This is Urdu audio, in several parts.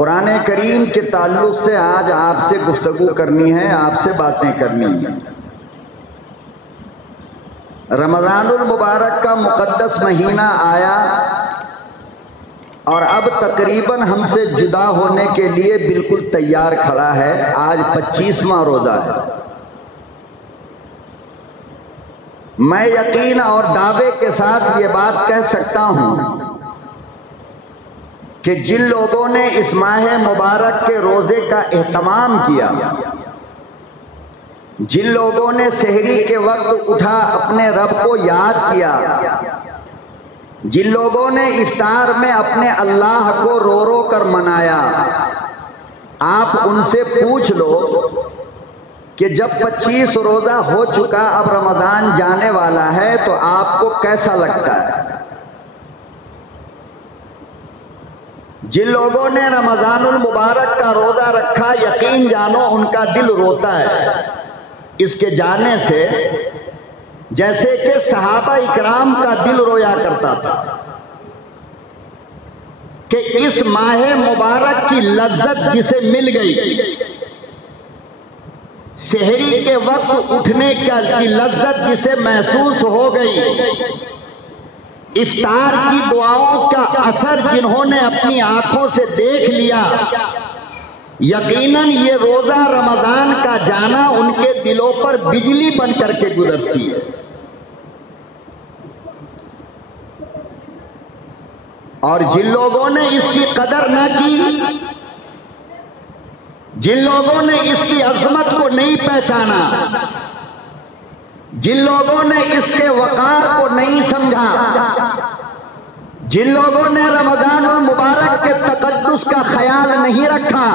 قرآن کریم کے تعلق سے آج آپ سے گفتگو کرنی ہے، آپ سے باتیں کرنی ہیں۔ رمضان المبارک کا مقدس مہینہ آیا اور اب تقریباً ہم سے جدا ہونے کے لیے بالکل تیار کھڑا ہے۔ آج 25واں روزہ ہے۔ میں یقین اور دعوے کے ساتھ یہ بات کہہ سکتا ہوں کہ جن لوگوں نے اس ماہ مبارک کے روزے کا اہتمام کیا، جن لوگوں نے سحری کے وقت اٹھا اپنے رب کو یاد کیا، جن لوگوں نے افطار میں اپنے اللہ کو رو رو کر منایا، آپ ان سے پوچھ لو کہ جب 25 روزہ ہو چکا، اب رمضان جانے والا ہے، تو آپ کو کیسا لگتا ہے؟ جن لوگوں نے رمضان المبارک کا روزہ رکھا، یقین جانو ان کا دل روتا ہے اس کے جانے سے، جیسے کہ صحابہ اکرام کا دل رویا کرتا تھا کہ اس ماہ مبارک کی لذت جسے مل گئی، سحری کے وقت اٹھنے کی لذت جسے محسوس ہو گئی، افطار کی دعاؤں کا اثر جنہوں نے اپنی آنکھوں سے دیکھ لیا، یقیناً یہ روزہ رمضان کا جانا ان کے دلوں پر بجلی بن کر کے گزرتی ہے۔ اور جن لوگوں نے اس کی قدر نہ کی، جن لوگوں نے اس کی عظمت کو نہیں پہچانا، جن لوگوں نے اس کے وقار کو نہیں سمجھا، جن لوگوں نے رمضان المبارک کے تقدس کا خیال نہیں رکھا،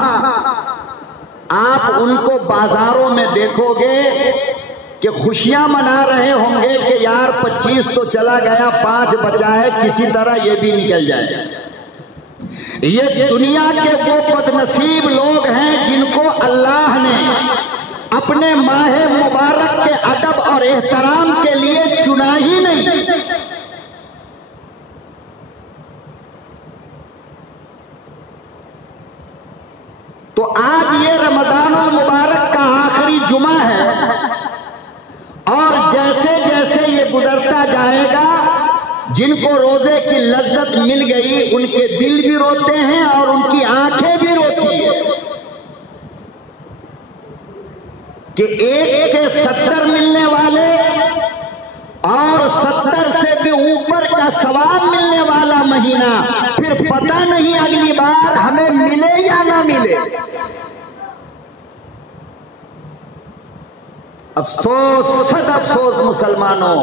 آپ ان کو بازاروں میں دیکھو گے کہ خوشیاں منا رہے ہوں گے کہ یار 25 تو چلا گیا، 5 بچا ہے، کسی طرح یہ بھی نکل جائے۔ یہ دنیا کے وہ بد نصیب لوگ ہیں جن کو اللہ نے اپنے ماہ مبارک کے ادب اور احترام کے لیے چنا ہی نہیں۔ تو آج یہ رمضان المبارک کا آخری جمعہ ہے، اور جیسے جیسے یہ گزرتا جائے گا، جن کو روزے کی لذت مل گئی ان کے دل بھی روتے ہیں اور ان کی آنکھیں بھی روتی ہیں کہ ایک کے 70 ملنے والے اور 70 سے بھی اوپر کا ثواب ملنے والا مہینہ، پھر پتہ نہیں اگلی بار ہمیں ملے یا نہ ملے۔ افسوس، صد افسوس مسلمانوں،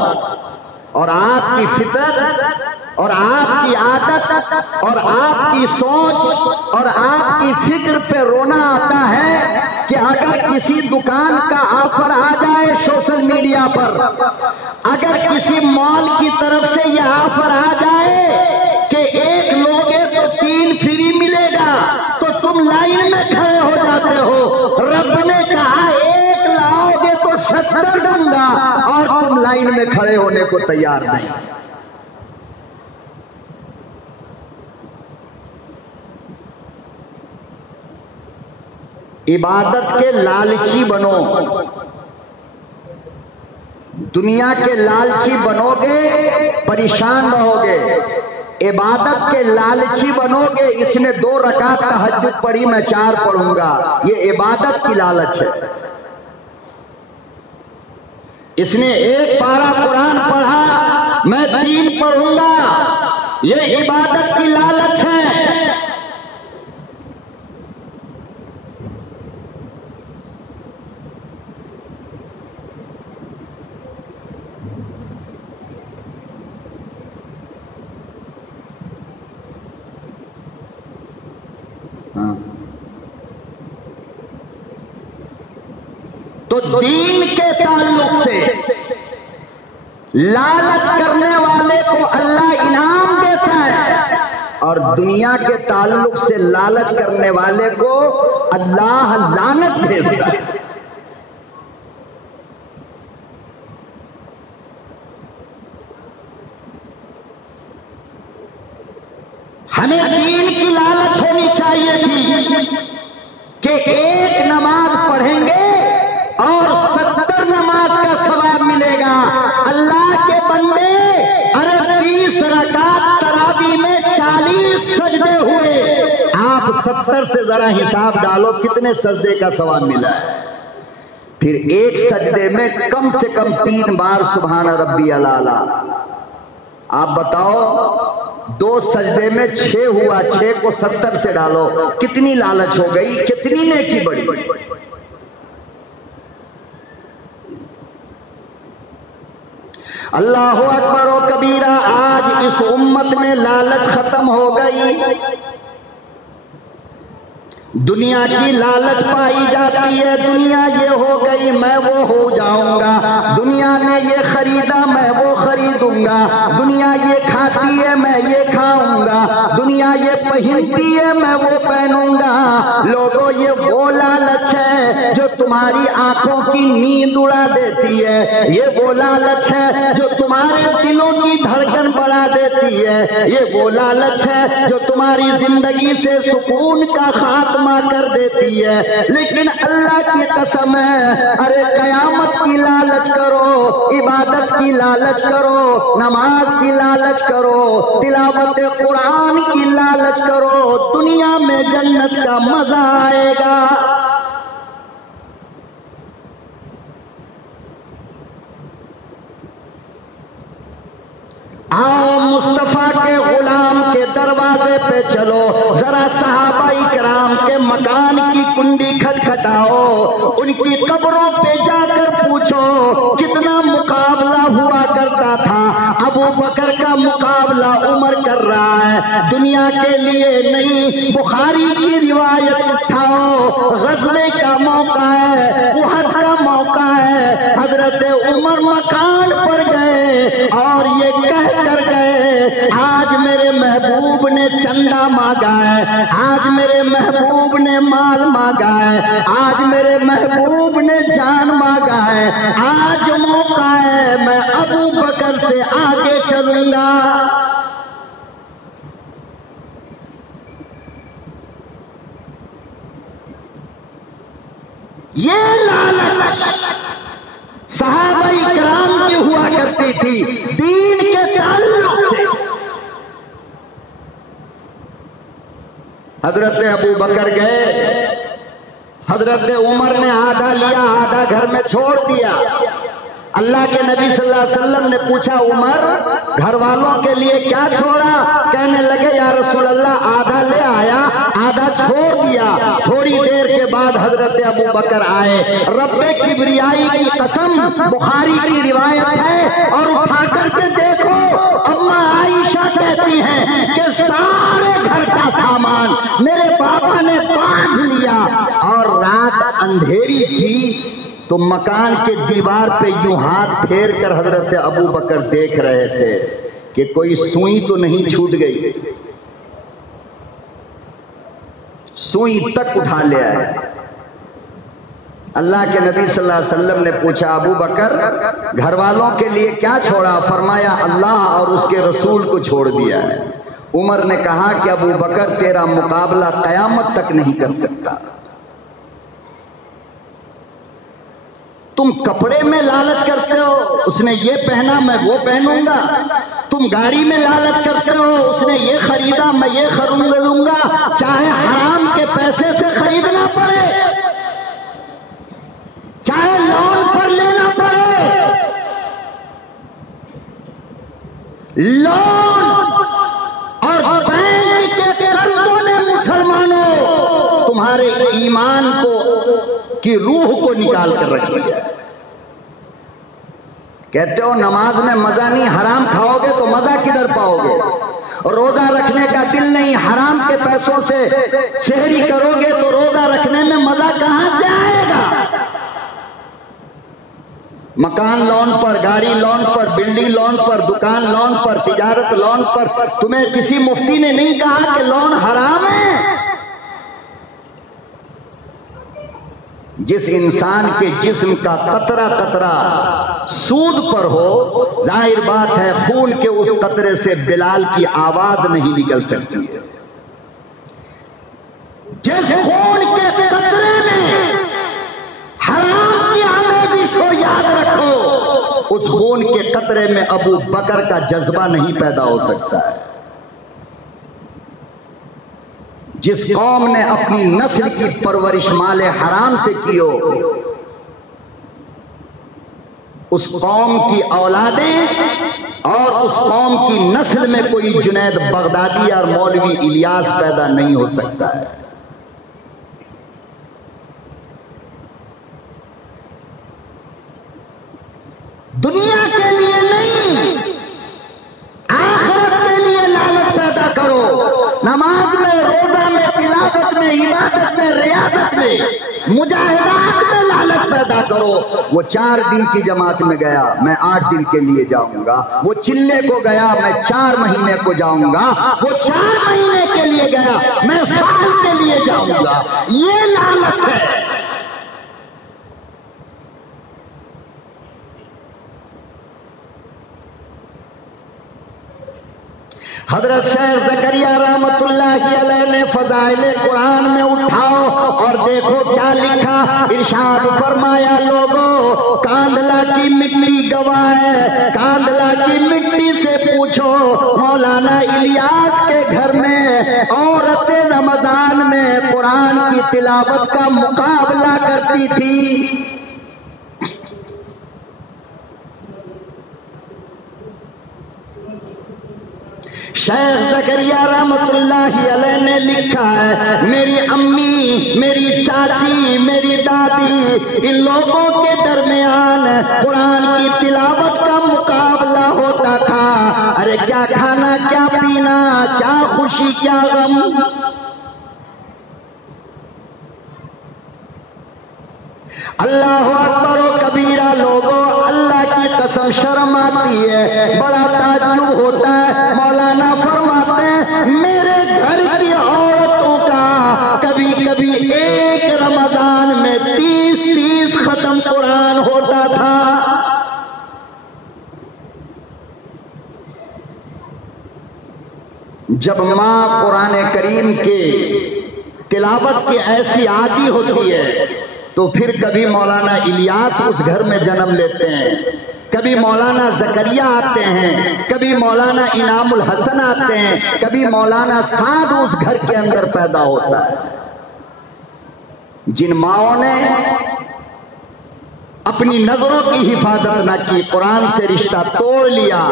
اور آپ کی فطرت اور آپ کی عادت اور آپ کی سوچ اور آپ کی فکر پہ رونا آتا ہے کہ اگر کسی دکان کا آفر آ جائے سوشل میڈیا پر، اگر کسی مال کی طرف سے یہ آفر آ جائے کہ 1 لوگے تو 3 فری ملے گا، تو تم لائن میں کھڑے ہو جاتے ہو۔ رب نے کہا 1 لاؤ گے تو 70 دوں گا، اور تم لائن میں کھڑے ہونے کو تیار نہیں۔ عبادت کے لالچی بنو، دنیا کے لالچی بنو گے پریشان رہو گے۔ عبادت کے لالچی بنو گے، اس نے 2 رکعت تہجد پڑھی، میں 4 پڑھوں گا، یہ عبادت کی لالچ ہے۔ اس نے 1 پارہ قرآن پڑھا، میں 3 پڑھوں گا، یہ عبادت کی لالچ ہے۔ تو دین کے تعلق سے لالچ کرنے والے کو اللہ انعام دیتا ہے، اور دنیا کے تعلق سے لالچ کرنے والے کو اللہ لعنت بھیجتا ہے۔ ہمیں دین کی لالچ ہونی چاہیے تھی، 70 سے ذرا حساب ڈالو کتنے سجدے کا ثواب ملا ہے. پھر ایک سجدے میں کم سے کم 3 بار سبحان ربی الاعلی. آپ بتاؤ 2 سجدے میں 6 ہوا، 6 کو 70 سے ڈالو کتنی لالچ ہو گئی، کتنی نیکی بڑی. اللہ اکبر و کبیرہ. آج اس امت میں لالچ ختم ہو گئی. دنیا کی لالچ پائی جاتی ہے. دنیا یہ ہو گئی میں وہ ہو جاؤں گا، دنیا نے یہ خریدا میں وہ خریدوں گا، دنیا یہ کھاتی ہے میں یہ کھاؤں گا، دنیا یہ پہنتی ہے میں وہ پہنوں گا. لوگوں یہ وہ لالچ ہے جو تمہاری آنکھوں کی نیند اڑا دیتی ہے. یہ وہ لالچ ہے جو تمہارے دلوں کی دھڑکن بڑھا دیتی ہے. یہ وہ لالچ ہے جو تمہاری زندگی سے سکون کا خاتمہ کر دیتی ہے. لیکن اللہ کی قسم ہے، ارے قیامت کی لالچ کرو، عبادت کی لالچ کرو، نماز کی لالچ کرو، تلاوت قرآن کی لالچ کرو، دنیا میں جنت کا مزہ آئے گا. آؤ مصطفیٰ کے غلام کے دروازے پہ چلو، ذرا صحابہ کرام کے مکان کی کنڈی کھٹکھٹاؤ، ان کی قبروں پہ جا کر پوچھو کتنا مقابلہ ہوا کرتا تھا. ابو بکر کا مقابلہ عمر کر رہا ہے، دنیا کے لیے نہیں. بخاری کی روایت اٹھاؤ، غزوے کا موقع ہے، احد کا موقع ہے. حضرت عمر مکان پر گئے اور یہ کہہ کر گئے آج میرے محبوب نے چندہ مانگا ہے، آج میرے محبوب نے مال مانگا ہے، آج میرے محبوب نے جان مانگا ہے، آج موقع ہے میں ابو بکر سے آگے چلوں گا. یہ لالچ صحابہ کرام کی ہوا کرتی تھی دین کے تعلق سے. حضرت ابو بکر گئے، حضرت عمر نے آدھا لیا آدھا گھر میں چھوڑ دیا. اللہ کے نبی صلی اللہ علیہ وسلم نے پوچھا عمر گھر والوں کے لیے کیا چھوڑا؟ کہنے لگے یا رسول اللہ آدھا لے آیا آدھا چھوڑ دیا. تھوڑی دیر کے بعد حضرت ابو بکر آئے. رب کبریائی کی قسم بخاری کی روایت ہے اور اٹھا کر کے دیکھو اما عائشہ کہتی ہیں کہ سارے گھر کا سامان میرے بابا نے باندھ لیا اور رات اندھیری تھی تو مکان کے دیوار پہ یوں ہاتھ پھیر کر حضرت ابو بکر دیکھ رہے تھے کہ کوئی سوئی تو نہیں چھوٹ گئی. سوئی تک اٹھا لیا ہے. اللہ کے نبی صلی اللہ علیہ وسلم نے پوچھا ابو بکر گھر والوں کے لیے کیا چھوڑا؟ فرمایا اللہ اور اس کے رسول کو چھوڑ دیا ہے. عمر نے کہا کہ ابو بکر تیرا مقابلہ قیامت تک نہیں کر سکتا. تم کپڑے میں لالچ کرتے ہو، اس نے یہ پہنا میں وہ پہنوں گا. تم گاڑی میں لالچ کرتے ہو، اس نے یہ خریدا میں یہ خریدوں گا، چاہے حرام کے پیسے سے خریدنا پڑے، چاہے لون پر لینا پڑے. لون اور بینک کے قرضوں نے مسلمانوں تمہارے ایمان کو کی روح کو نکال کر رکھ دیا. کہتے ہو نماز میں مزہ نہیں، حرام کھاؤ گے تو مزہ کدھر پاؤ گے؟ روزہ رکھنے کا دل نہیں، حرام کے پیسوں سے سحری کرو گے تو روزہ رکھنے میں مزہ کہاں سے آئے گا؟ مکان لون پر، گاڑی لون پر، بلڈنگ لون پر، دکان لون پر، تجارت لون پر. تمہیں کسی مفتی نے نہیں کہا کہ لون حرام ہے. جس انسان کے جسم کا قطرہ قطرہ سود پر ہو، ظاہر بات ہے خون کے اس قطرے سے بلال کی آواز نہیں نکل سکتی ہے. جس خون کے قطرے میں حرام کی آمیزش ہو یاد رکھو، اس خون کے قطرے میں ابو بکر کا جذبہ نہیں پیدا ہو سکتا ہے. جس قوم نے اپنی نسل کی پرورش مال حرام سے کی ہو، اس قوم کی اولادیں اور اس قوم کی نسل میں کوئی جنید بغدادی اور مولوی الیاس پیدا نہیں ہو سکتا ہے۔ دنیا کے لیے نہیں، آخرت کے لیے لالچ پیدا کرو۔ نماز میں، روزہ میں، تلاوت میں، عبادت میں، ریاضت میں، مجاہدات میں لالچ پیدا کرو۔ وہ 4 دن کی جماعت میں گیا، میں 8 دن کے لیے جاؤں گا۔ وہ چلے کو گیا، میں 4 مہینے کو جاؤں گا۔ وہ 4 مہینے کے لیے گیا، میں سال کے لیے جاؤں گا۔ یہ لالچ ہے۔ حضرت شیخ زکریا رحمت اللہ علیہ نے فضائل قرآن میں اٹھاؤ اور دیکھو کیا لکھا۔ ارشاد فرمایا، لوگوں کاندھلا کی مٹی گواہ ہے، کاندھلا کی مٹی سے پوچھو مولانا الیاس کے گھر میں عورتیں رمضان میں قرآن کی تلاوت کا مقابلہ کرتی تھی۔ شیخ زکریا رحمت اللہ علیہ نے لکھا ہے، میری امی، میری چاچی، میری دادی، ان لوگوں کے درمیان قرآن کی تلاوت کا مقابلہ ہوتا تھا۔ ارے کیا کھانا، کیا پینا، کیا خوشی، کیا غم۔ اللہ اکبر و کبیرہ، لوگوں اللہ کی قسم شرم آتی ہے، بڑا تعجب ہوتا ہے۔ مولانا فرماتے ہیں، میرے گھر کی عورتوں کا کبھی کبھی ایک رمضان میں 30 ختم قرآن ہوتا تھا۔ جب ماں قرآن کریم کے تلاوت کی ایسی عادی ہوتی ہے تو پھر کبھی مولانا الیاس اس گھر میں جنم لیتے ہیں، کبھی مولانا زکریا آتے ہیں، کبھی مولانا انعام الحسن آتے ہیں، کبھی مولانا سعد اس گھر کے اندر پیدا ہوتا ہے۔ جن ماؤں نے اپنی نظروں کی حفاظت نہ کی، قرآن سے رشتہ توڑ لیا،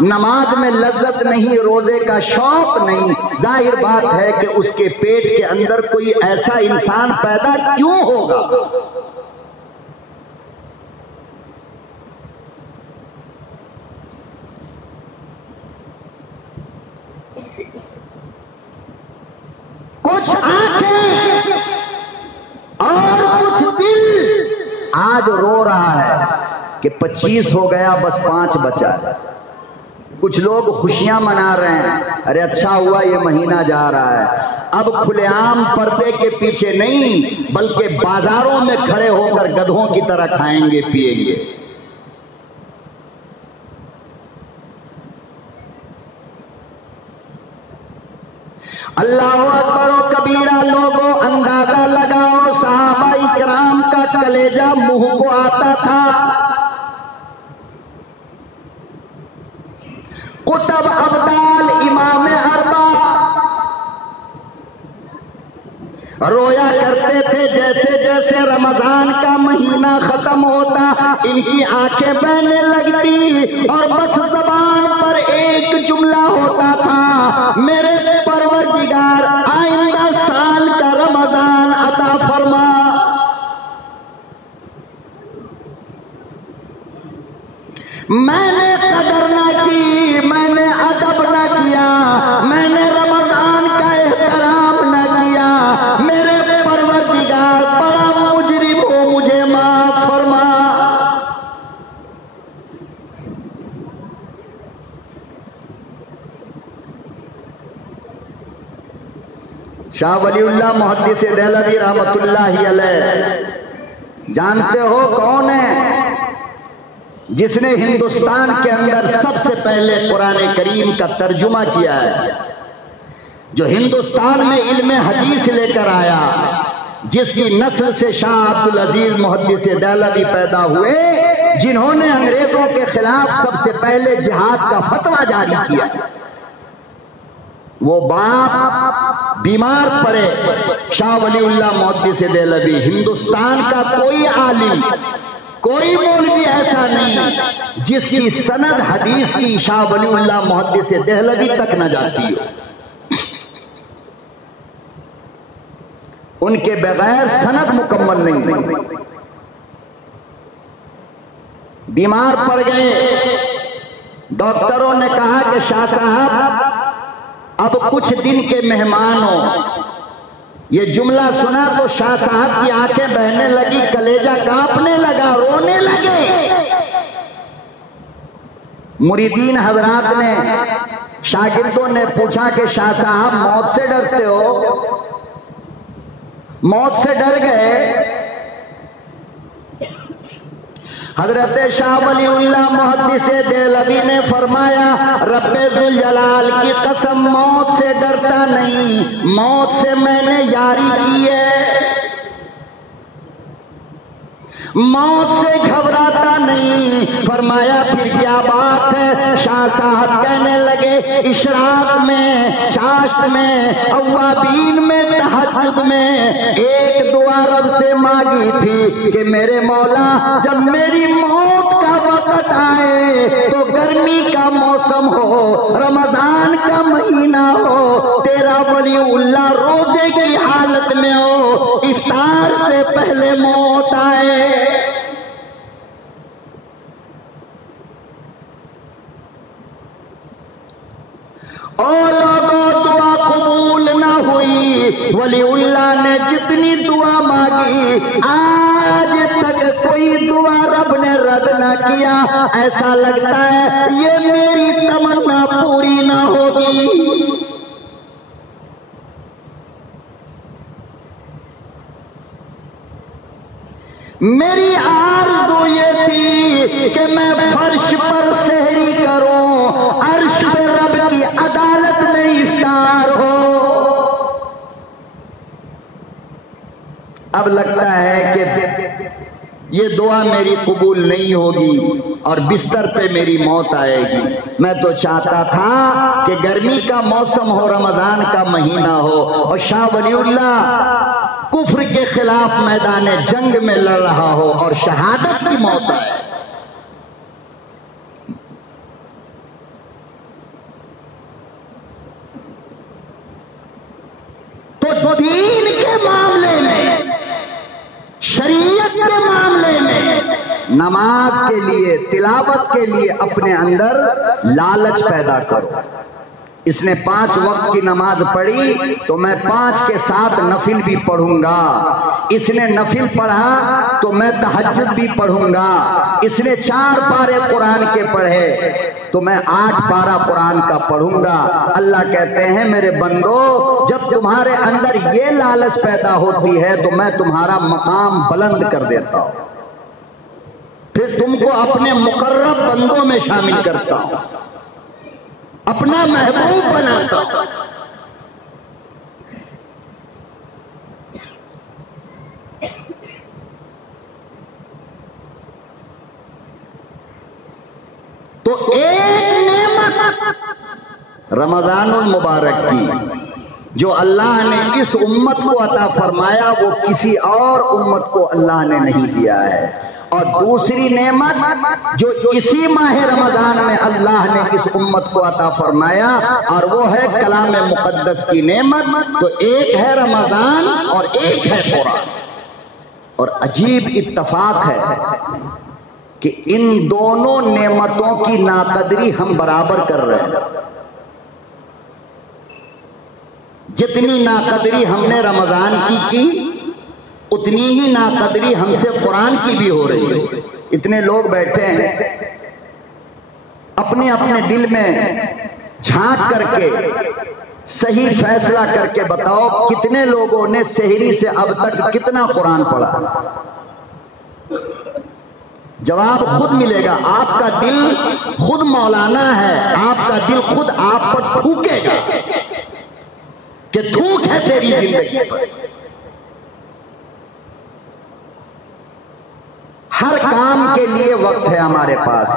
نماز میں لذت نہیں، روزے کا شوق نہیں، ظاہر بات ہے کہ اس کے پیٹ کے اندر کوئی ایسا انسان پیدا کیوں ہوگا؟ کچھ آنکھیں اور کچھ دل آج رو رہا ہے کہ 25 ہو گیا، بس 5 بچا ہے۔ کچھ لوگ خوشیاں منا رہے ہیں، ارے اچھا ہوا یہ مہینہ جا رہا ہے۔ اب کھلے عام پردے کے پیچھے نہیں بلکہ بازاروں میں کھڑے ہو کر گدھوں کی طرح کھائیں گے، پیئیں گے۔ اللہ اکبر و کبیرہ، لوگوں اندازہ لگاؤ صحابہ اکرام کا کلیجہ منہ کو آتا تھا۔ قطب ابدال امام اربع رویا کرتے تھے جیسے جیسے رمضان کا مہینہ ختم ہوتا ان کی آنکھیں بہنے لگتی اور بس زبان پر ایک جملہ ہوتا تھا، میرے پروردگار آئندہ سال کا رمضان عطا فرما۔ میں نے قدر نہ کی، میں نے ادب نہ کیا، میں نے رمضان کا احترام نہ کیا، میرے پروردگار بڑا مجرم ہو، مجھے معاف فرما۔ شاہ ولی اللہ محدث دہلوی رحمت اللہ علیہ جانتے ہو کون ہے؟ جس نے ہندوستان کے اندر سب سے پہلے قرآن کریم کا ترجمہ کیا ہے، جو ہندوستان میں علم حدیث لے کر آیا، جس کی نسل سے شاہ عبدالعزیز محدث دہلوی پیدا ہوئے، جنہوں نے انگریزوں کے خلاف سب سے پہلے جہاد کا فتویٰ جاری کیا۔ وہ باپ بیمار پڑے، شاہ ولی اللہ محدث دہلوی، ہندوستان کا کوئی عالم، کوئی مولوی ایسا نہیں جس کی سند حدیث کی شاہ ولی اللہ محدث دہلوی تک نہ جاتی ہو، ان کے بغیر سند مکمل نہیں۔ بیمار پڑ گئے، ڈاکٹروں نے کہا کہ شاہ صاحب اب کچھ دن کے مہمان ہو۔ یہ جملہ سنا تو شاہ صاحب کی آنکھیں بہنے لگی، کلیجہ کانپنے لگا، رونے لگے۔ مریدین حضرات نے، شاگردوں نے پوچھا کہ شاہ صاحب موت سے ڈرتے ہو؟ موت سے ڈر گئے؟ حضرت شاہ ولی اللہ محدث دہلوی نے فرمایا، رب ذوالجلال کی قسم موت سے ڈرتا نہیں، موت سے میں نے یاری کی ہے، موت سے گھبراتا نہیں۔ فرمایا پھر کیا بات ہے؟ شاہ صاحب کہنے لگے، اشراق میں، چاشت میں، اوابین میں، تہجد میں ایک دعا رب سے مانگی تھی کہ میرے مولا جب میری موت کا وقت آئے تو گرمی کا موسم ہو، رمضان کا مہینہ ہو، تیرا ولی اللہ روزے کی حالت میں ہو، افطار سے پہلے موت آئے۔ اور لوگوں دعا قبول نہ ہوئی، ولی اللہ نے جتنی دعا مانگی آج تک کوئی دعا رب نے رد نہ کیا۔ ایسا لگتا ہے یہ میری تمنا پوری نہ ہوگی۔ میری آرزو یہ تھی کہ میں فرش پر سحری کروں، عرش پہ رب کی عدالت میں افطار ہو۔ اب لگتا ہے کہ یہ دعا میری قبول نہیں ہوگی اور بستر پہ میری موت آئے گی۔ میں تو چاہتا تھا کہ گرمی کا موسم ہو، رمضان کا مہینہ ہو، اور شاہ ولی اللہ کفر کے خلاف میدان جنگ میں لڑ رہا ہو اور شہادت کی موت آئے۔ تو دین کے معاملے میں، شریعت کے معاملے میں، نماز کے لیے، تلاوت کے لیے اپنے اندر لالچ پیدا کرو۔ اس نے 5 وقت کی نماز پڑھی تو میں 5 کے ساتھ نفل بھی پڑھوں گا، اس نے نفل پڑھا تو میں تہجد بھی پڑھوں گا، اس نے 4 پارے قرآن کے پڑھے تو میں 8 پارہ قرآن کا پڑھوں گا۔ اللہ کہتے ہیں میرے بندو، جب تمہارے اندر یہ لالچ پیدا ہوتی ہے تو میں تمہارا مقام بلند کر دیتا ہوں، پھر تم کو اپنے مقرب بندوں میں شامل کرتا ہوں، اپنا محبوب بناتا ہوں۔ تو ایک نعمت رمضان المبارک کی جو اللہ نے اس امت کو عطا فرمایا وہ کسی اور امت کو اللہ نے نہیں دیا ہے، اور دوسری نعمت جو اسی ماہ رمضان میں اللہ نے اس امت کو عطا فرمایا اور وہ ہے کلام مقدس کی نعمت۔ تو ایک ہے رمضان اور ایک ہے قرآن، اور عجیب اتفاق ہے کہ ان دونوں نعمتوں کی ناقدری ہم برابر کر رہے ہیں۔ جتنی ناقدری ہم نے رمضان کی اتنی ہی ناقدری ہم سے قرآن کی بھی ہو رہی ہے۔ اتنے لوگ بیٹھے ہیں، اپنے اپنے دل میں جھانک کر کے صحیح فیصلہ کر کے بتاؤ کتنے لوگوں نے سحری سے اب تک کتنا قرآن پڑھا؟ جواب خود ملے گا۔ آپ کا دل خود مولانا ہے، آپ کا دل خود آپ پر تھوکے گا کہ تھوک ہے تیری زندگی پر۔ ہر کام کے لیے وقت ہے ہمارے پاس،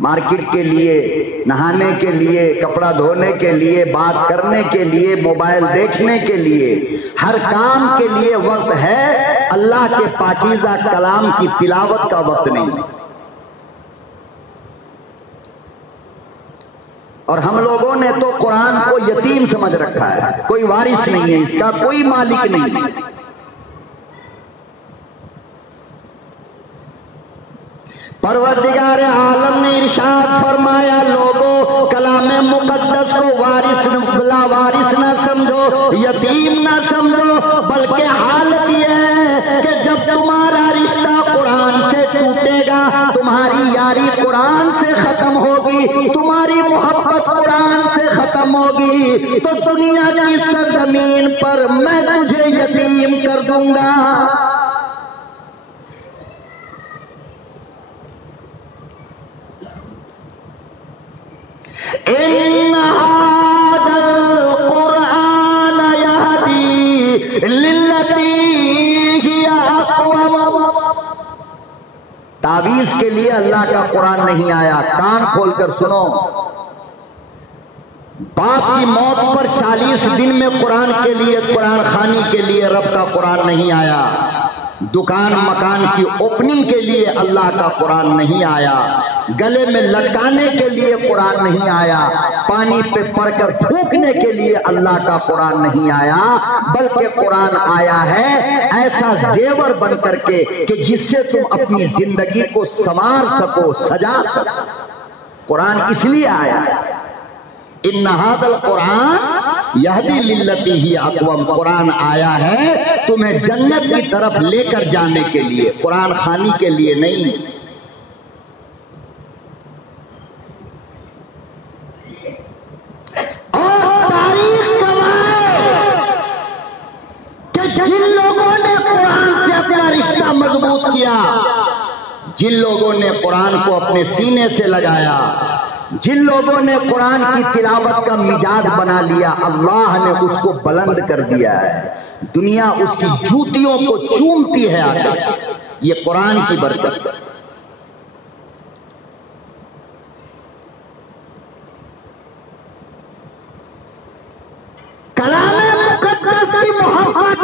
مارکیٹ کے لیے، نہانے کے لیے، کپڑا دھونے کے لیے، بات کرنے کے لیے، موبائل دیکھنے کے لیے، ہر کام کے لیے وقت ہے، اللہ کے پاکیزہ کلام کی تلاوت کا وقت نہیں۔ اور ہم لوگوں نے تو قرآن کو یتیم سمجھ رکھا ہے، کوئی وارث نہیں ہے اس کا، کوئی مالک نہیں ہے۔ پروردگار عالم نے ارشاد فرمایا، لوگوں کلام مقدس کو وارث بلا وارث نہ سمجھو، یتیم نہ سمجھو، بلکہ حالت یہ ہے کہ جب تمہارا رشتہ قرآن سے ٹوٹے گا، تمہاری یاری قرآن سے ختم ہوگی، تمہاری محبت قرآن سے ختم ہوگی، تو دنیا کی سرزمین پر میں تجھے یتیم کر دوں گا۔ إن هذا القرآن يهدي للتي هي أقوم۔ تعویذ کے لیے اللہ کا قرآن نہیں آیا، کان کھول کر سنو۔ باپ کی موت پر 40 دن میں قرآن کے لیے، قرآن خوانی کے لیے رب کا قرآن نہیں آیا، دکان مکان کی اوپننگ کے لیے اللہ کا قرآن نہیں آیا، گلے میں لٹکانے کے لیے قرآن نہیں آیا، پانی پہ پڑھ کر پھونکنے کے لیے اللہ کا قرآن نہیں آیا، بلکہ قرآن آیا ہے ایسا زیور بن کر کے کہ جس سے تم اپنی زندگی کو سنوار سکو، سجا سکو۔ قرآن اس لیے آیا ہے، ان ھذا القرآن یہدی للتی ہی اقوم، قرآن آیا ہے تمہیں جنت کی طرف لے کر جانے کے لیے، قرآن خوانی کے لیے نہیں۔ اور تاریخ گواہ کہ جن لوگوں نے قرآن سے اپنا رشتہ مضبوط کیا، جن لوگوں نے قرآن کو اپنے سینے سے لگایا، جن لوگوں نے قرآن کی تلاوت کا مزاج بنا لیا، اللہ نے اس کو بلند کر دیا ہے، دنیا اس کی جوتیوں کو چومتی ہے آگے، یہ قرآن کی برکت ہے۔ کلام مقدس کی محبت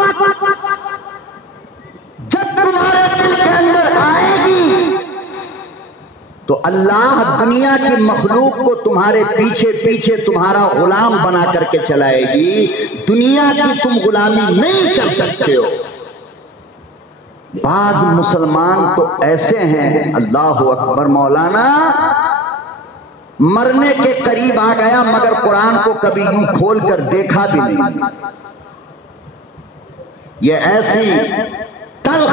جب تمہارے دل کے اندر آئے گی تو اللہ دنیا کی مخلوق کو تمہارے پیچھے پیچھے تمہارا غلام بنا کر کے چلائے گی، دنیا کی تم غلامی نہیں کر سکتے ہو۔ بعض مسلمان تو ایسے ہیں، اللہ اکبر، مولانا مرنے کے قریب آ گیا مگر قرآن کو کبھی یوں کھول کر دیکھا بھی نہیں۔ یہ ایسی تلخ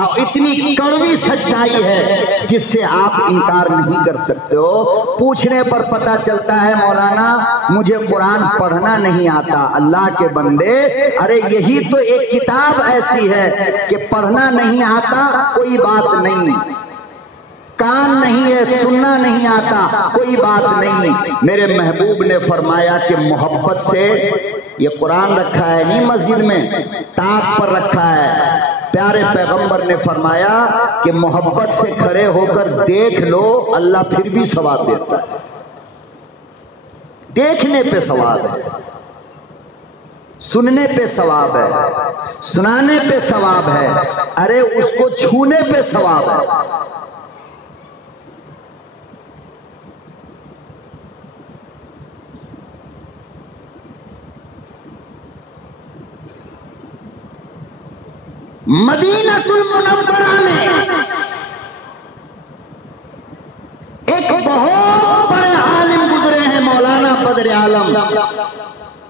اور اتنی کڑوی سچائی ہے جس سے آپ انکار نہیں کر سکتے ہو۔ پوچھنے پر پتہ چلتا ہے مولانا مجھے قرآن پڑھنا نہیں آتا، اللہ کے بندے، ارے یہی تو ایک کتاب ایسی ہے کہ پڑھنا نہیں آتا کوئی بات نہیں، کان نہیں ہے سننا نہیں آتا کوئی بات نہیں۔ میرے محبوب نے فرمایا کہ محبت سے، یہ قرآن رکھا ہے نہیں مسجد میں، طاق پر رکھا ہے، پیارے پیغمبر نے فرمایا کہ محبت سے کھڑے ہو کر دیکھ لو، اللہ پھر بھی ثواب دیتا ہے۔ دیکھنے پہ ثواب ہے، سننے پہ ثواب ہے، سنانے پہ ثواب ہے، ارے اس کو چھونے پہ ثواب ہے۔ مدینہ المنورہ میں ایک بہت بڑے عالم گزرے ہیں، مولانا بدر عالم،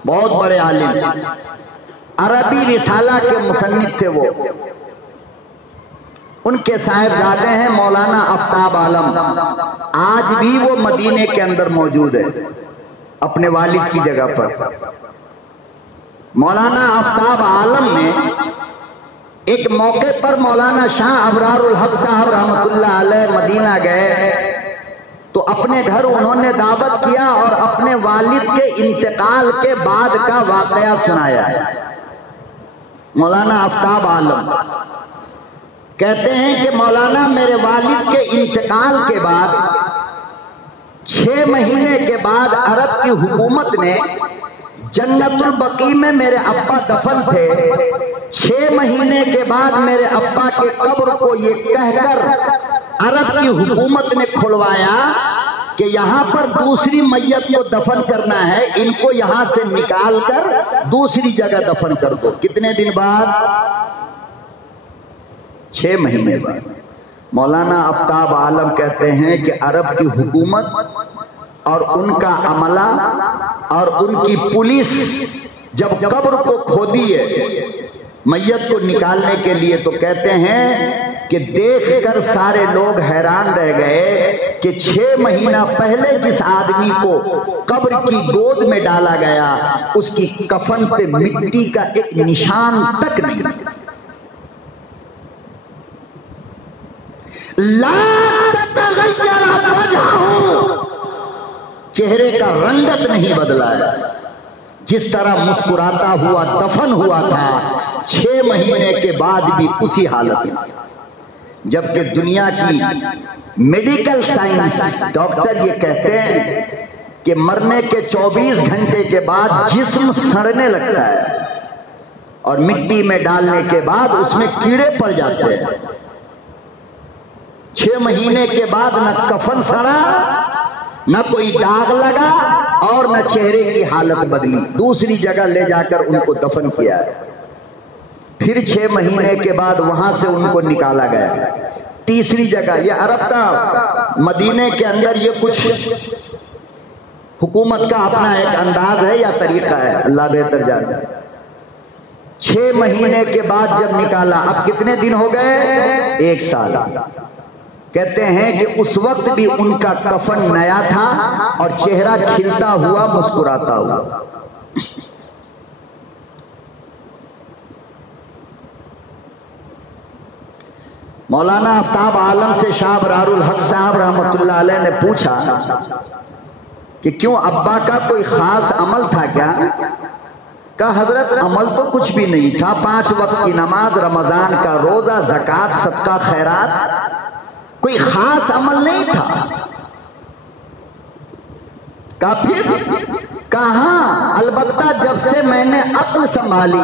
بہت بڑے عالم، عربی رسالہ کے مصنف تھے وہ، ان کے صاحبزادے ہیں مولانا آفتاب عالم، آج بھی وہ مدینے کے اندر موجود ہے اپنے والد کی جگہ پر۔ مولانا آفتاب عالم نے ایک موقع پر مولانا شاہ ابرار الحق صاحب رحمت اللہ علیہ مدینہ گئے تو اپنے گھر انہوں نے دعوت کیا اور اپنے والد کے انتقال کے بعد کا واقعہ سنایا ہے۔ مولانا آفتاب عالم کہتے ہیں کہ مولانا میرے والد کے انتقال کے بعد 6 مہینے کے بعد عرب کی حکومت نے جنت البقیع میں میرے ابا دفن تھے، 6 مہینے کے بعد میرے ابا کے قبر کو یہ کہہ کر عرب کی حکومت نے کھلوایا کہ یہاں پر دوسری میت کو دفن کرنا ہے، ان کو یہاں سے نکال کر دوسری جگہ دفن کر دو۔ کتنے دن بعد؟ 6 مہینے بعد۔ مولانا آفتاب عالم کہتے ہیں کہ عرب کی حکومت اور ان کا عملہ اور ان کی پولیس جب قبر کو کھودی ہے میت کو نکالنے کے لیے، تو کہتے ہیں کہ دیکھ کر سارے لوگ حیران رہ گئے کہ 6 مہینہ پہلے جس آدمی کو قبر کی گود میں ڈالا گیا اس کی کفن پہ مٹی کا ایک نشان تک نہیں۔ لا تتغیر وجہہ، چہرے کا رنگت نہیں بدلا ہے، جس طرح مسکراتا ہوا دفن ہوا تھا 6 مہینے کے بعد بھی اسی حالت میں۔ جبکہ دنیا کی میڈیکل سائنس ڈاکٹر یہ کہتے ہیں کہ مرنے کے 24 گھنٹے کے بعد جسم سڑنے لگتا ہے اور مٹی میں ڈالنے کے بعد اس میں کیڑے پڑ جاتے ہیں۔ 6 مہینے کے بعد نہ کفن سڑا، نہ کوئی داغ لگا اور نہ چہرے کی حالت بدلی، دوسری جگہ لے جا کر ان کو دفن کیا ہے۔ پھر 6 مہینے کے بعد وہاں سے ان کو نکالا گیا تیسری جگہ۔ یہ عرب کا مدینے کے اندر یہ کچھ حکومت کا اپنا ایک انداز ہے یا طریقہ ہے، اللہ بہتر جانتا ہے۔ 6 مہینے کے بعد جب نکالا، اب کتنے دن ہو گئے؟ 1 سال۔ کہتے ہیں کہ اس وقت بھی ان کا کفن نیا تھا اور چہرہ کھلتا ہوا مسکراتا ہوا۔ مولانا آفتاب عالم سے شاہ ابرار الحق صاحب رحمۃ اللہ علیہ نے پوچھا کہ کیوں ابا کا کوئی خاص عمل تھا کیا؟ کہا حضرت عمل تو کچھ بھی نہیں تھا، 5 وقت کی نماز، رمضان کا روزہ، زکوٰۃ، صدقہ، خیرات، کوئی خاص عمل نہیں تھا۔ کہاں؟ البتہ جب سے میں نے عقل سنبھالی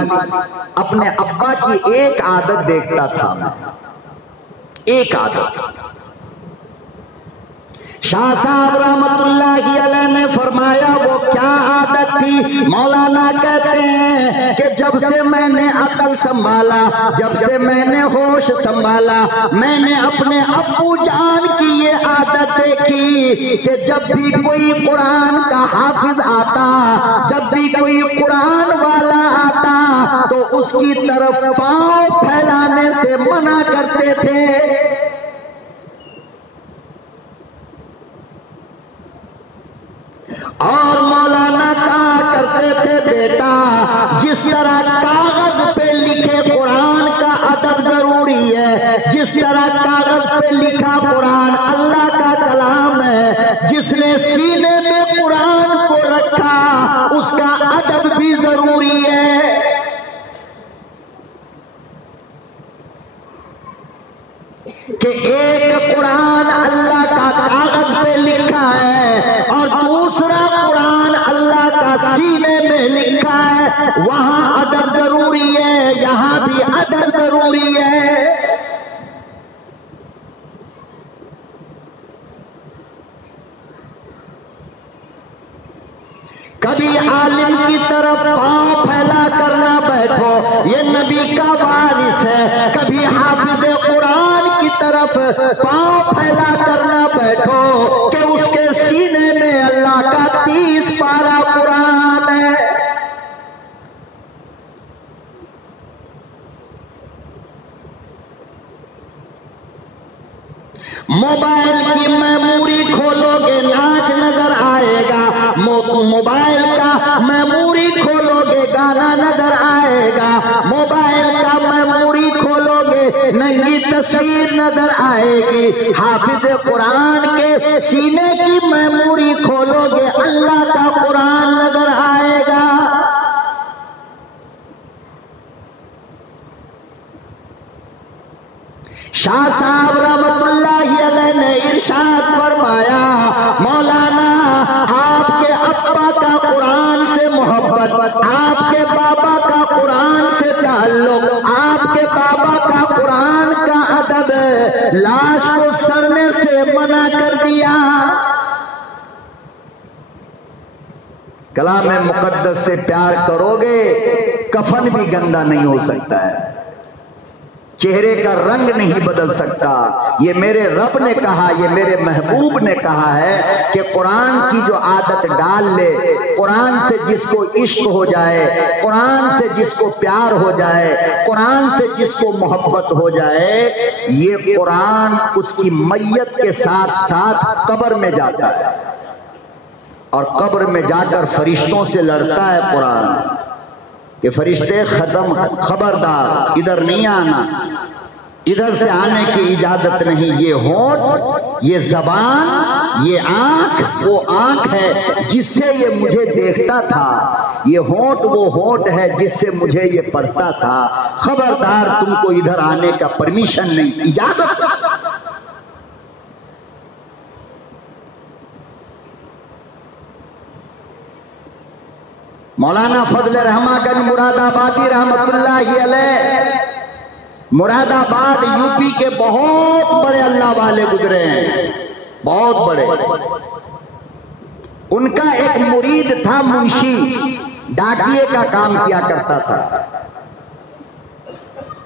اپنے ابا کی ایک عادت دیکھتا تھا، ایک عادت۔ شاہ صاحب رحمت اللہ علیہ نے فرمایا وہ کیا عادت تھی؟ مولانا کہتے ہیں کہ جب سے میں نے عقل سنبھالا، جب سے میں نے ہوش سنبھالا، میں نے اپنے ابو جان کی یہ عادت دیکھی کہ جب بھی کوئی قرآن کا حافظ آتا، جب بھی کوئی قرآن والا آتا تو اس کی طرف پاؤں پھیلانے سے منع کرتے تھے۔ اور مولانا کہا کرتے تھے بیٹا جس طرح کاغذ پہ لکھے قرآن کا ادب ضروری ہے، جس طرح کاغذ پہ لکھا قرآن اللہ کا کلام ہے، جس نے سینے میں قرآن کو رکھا اس کا ادب بھی ضروری ہے۔ کہ ایک قرآن اللہ کا کاغذ پہ لکھا ہے اور دوسرا قرآن اللہ کا سینے میں لکھا ہے، وہاں ادب ضروری ہے، یہاں بھی ادب ضروری ہے۔ کبھی عالم کی طرف پاؤں پھیلا کر نہ بیٹھو، یہ نبی کا وارث ہے۔ کبھی حافظ قرآن کی طرف پاؤں پھیلا کر نہ بیٹھو کہ اس کے سینے میں اللہ کا 30 پارہ قرآن ہے۔ موبائل کی میموری کھولو گے ناچ نظر آئے گا، موبائل کا میموری کھولو گے گانا نظر آئے گا، موبائل کا میموری کھولو گے ننگی تصویر نظر آئے گی۔ حافظ قرآن کے سینے کی میموری کھولو گے اللہ کا قرآن نظر آئے گا۔ شاہ صاحب رحمت اللہ علیہ نے ارشاد فرمایا، مولانا آپ کے ابا کا قرآن سے محبت، آپ کے بابا کا قرآن سے تعلق، آپ کے بابا کا قرآن کا ادب لاش کو سڑنے سے منع کر دیا۔ کلام مقدس سے پیار کرو گے، کفن بھی گندا نہیں ہو سکتا ہے، چہرے کا رنگ نہیں بدل سکتا۔ یہ میرے رب نے کہا، یہ میرے محبوب نے کہا ہے کہ قرآن کی جو عادت ڈال لے، قرآن سے جس کو عشق ہو جائے، قرآن سے جس کو پیار ہو جائے، قرآن سے جس کو محبت ہو جائے، یہ قرآن اس کی میت کے ساتھ ساتھ قبر میں جاتا ہے، اور قبر میں جا کر فرشتوں سے لڑتا ہے قرآن کہ فرشتے ختم، خبردار ادھر نہیں آنا، ادھر سے آنے کی اجازت نہیں۔ یہ ہونٹ، یہ زبان، یہ آنکھ وہ آنکھ ہے جس سے یہ مجھے دیکھتا تھا، یہ ہونٹ وہ ہونٹ ہے جس سے مجھے یہ پڑھتا تھا، خبردار تم کو ادھر آنے کا پرمیشن نہیں، اجازت۔ مولانا فضل رحمہ گنج مراد آبادی رحمت اللہ علیہ، مراد آباد یو پی کے بہت بڑے اللہ والے گزرے ہیں، بہت بڑے۔ ان کا ایک مرید تھا منشی، ڈاکیے کا کام کیا کرتا تھا،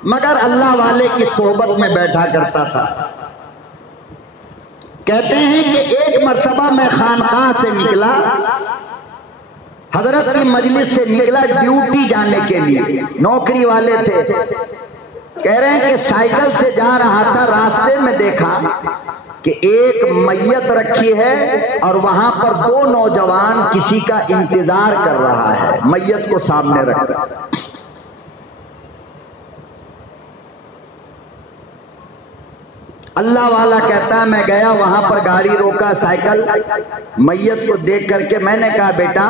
مگر اللہ والے کی صحبت میں بیٹھا کرتا تھا۔ کہتے ہیں کہ ایک مرتبہ میں خانقاہ سے نکلا، حضرت کی مجلس سے نکلا ڈیوٹی جانے کے لیے، نوکری والے تھے۔ کہہ رہے ہیں کہ سائیکل سے جا رہا تھا، راستے میں دیکھا کہ ایک میت رکھی ہے اور وہاں پر دو نوجوان کسی کا انتظار کر رہا ہے، میت کو سامنے رکھ کر۔ اللہ والا کہتا ہے میں گیا وہاں پر، گاڑی روکا، سائیکل، میت کو دیکھ کر کے میں نے کہا بیٹا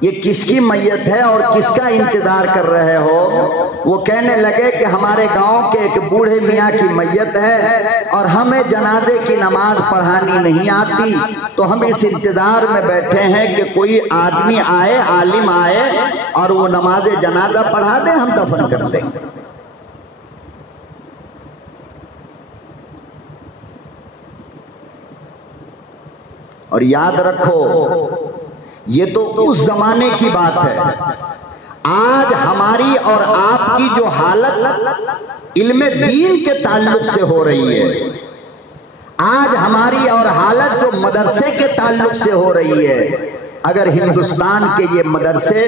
یہ کس کی میت ہے اور کس کا انتظار کر رہے ہو؟ وہ کہنے لگے کہ ہمارے گاؤں کے ایک بوڑھے میاں کی میت ہے اور ہمیں جنازے کی نماز پڑھانی نہیں آتی، تو ہم اس انتظار میں بیٹھے ہیں کہ کوئی آدمی آئے، عالم آئے اور وہ نماز جنازہ پڑھا دے، ہم دفن کر لیں گے۔ اور یاد رکھو یہ تو اس زمانے کی بات ہے، آج ہماری اور آپ کی جو حالت علم دین کے تعلق سے ہو رہی ہے، آج ہماری اور حالت جو مدرسے کے تعلق سے ہو رہی ہے، اگر ہندوستان کے یہ مدرسے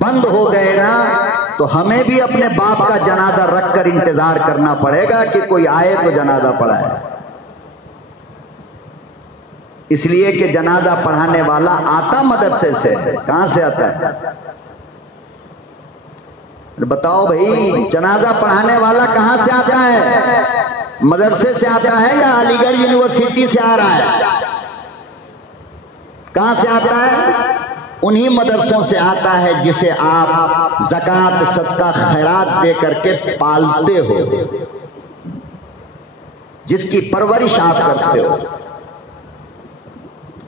بند ہو گئے نا تو ہمیں بھی اپنے باپ کا جنازہ رکھ کر انتظار کرنا پڑے گا کہ کوئی آئے تو جنازہ پڑھائے، اس لیے کہ جنازہ پڑھانے والا آتا مدرسے سے، کہاں سے آتا ہے؟ بتاؤ بھائی، جنازہ پڑھانے والا کہاں سے آتا ہے؟ مدرسے سے آتا ہے یا علی گڑھ یونیورسٹی سے آ رہا ہے؟ کہاں سے آتا ہے؟ انہی مدرسوں سے آتا ہے جسے آپ زکوٰۃ، صدقہ، خیرات دے کر کے پالتے ہو، جس کی پرورش آپ کرتے ہو،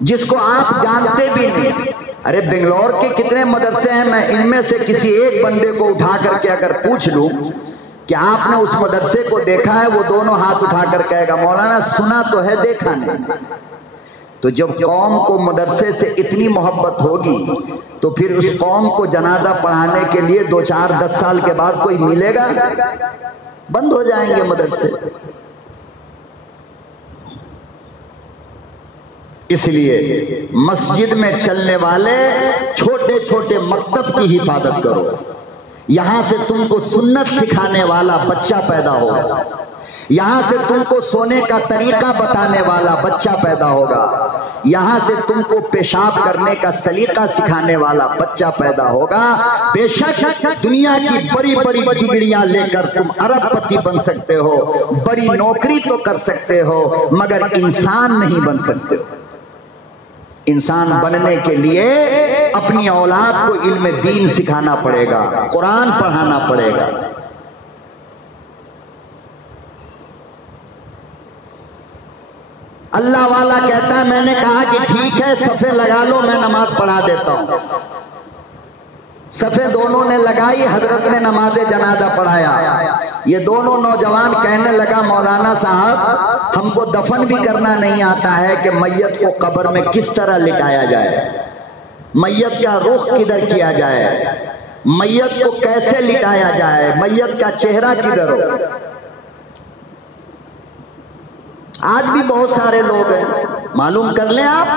جس کو آپ جانتے بھی نہیں۔ ارے بنگلور کے کتنے مدرسے ہیں، میں ان میں سے کسی ایک بندے کو اٹھا کر کے اگر پوچھ لوں کہ آپ نے اس مدرسے کو دیکھا ہے، وہ دونوں ہاتھ اٹھا کر کہے گا مولانا سنا تو ہے، دیکھا نہیں۔ تو جب قوم کو مدرسے سے اتنی محبت ہوگی تو پھر اس قوم کو جنازہ پڑھانے کے لیے 2 4 10 سال کے بعد کوئی ملے گا؟ بند ہو جائیں گے مدرسے۔ اس لیے مسجد میں چلنے والے چھوٹے چھوٹے مکتب کی حفاظت کرو، یہاں سے تم کو سنت سکھانے والا بچہ پیدا ہوگا، یہاں سے تم کو سونے کا طریقہ بتانے والا بچہ پیدا ہوگا، یہاں سے تم کو پیشاب کرنے کا سلیقہ سکھانے والا بچہ پیدا ہوگا۔ بے شک دنیا کی بڑی بڑی ڈگریاں لے کر تم ارب پتی بن سکتے ہو، بڑی نوکری تو کر سکتے ہو، مگر انسان نہیں بن سکتے ہو۔ انسان بننے کے لیے اپنی اولاد کو علم دین سکھانا پڑے گا، قرآن پڑھانا پڑے گا۔ اللہ والا کہتا ہے میں نے کہا کہ ٹھیک ہے صفے لگا لو، میں نماز پڑھا دیتا ہوں۔ صفے دونوں نے لگائی، حضرت نے نماز جنازہ پڑھایا۔ یہ دونوں نوجوان کہنے لگا مولانا صاحب ہم کو دفن بھی کرنا نہیں آتا ہے کہ میت کو قبر میں کس طرح لٹایا جائے، میت کا رخ کدھر کیا جائے، میت کو کیسے لٹایا جائے، میت کا چہرہ کدھر ہو۔ آج بھی بہت سارے لوگ ہیں، معلوم کر لیں آپ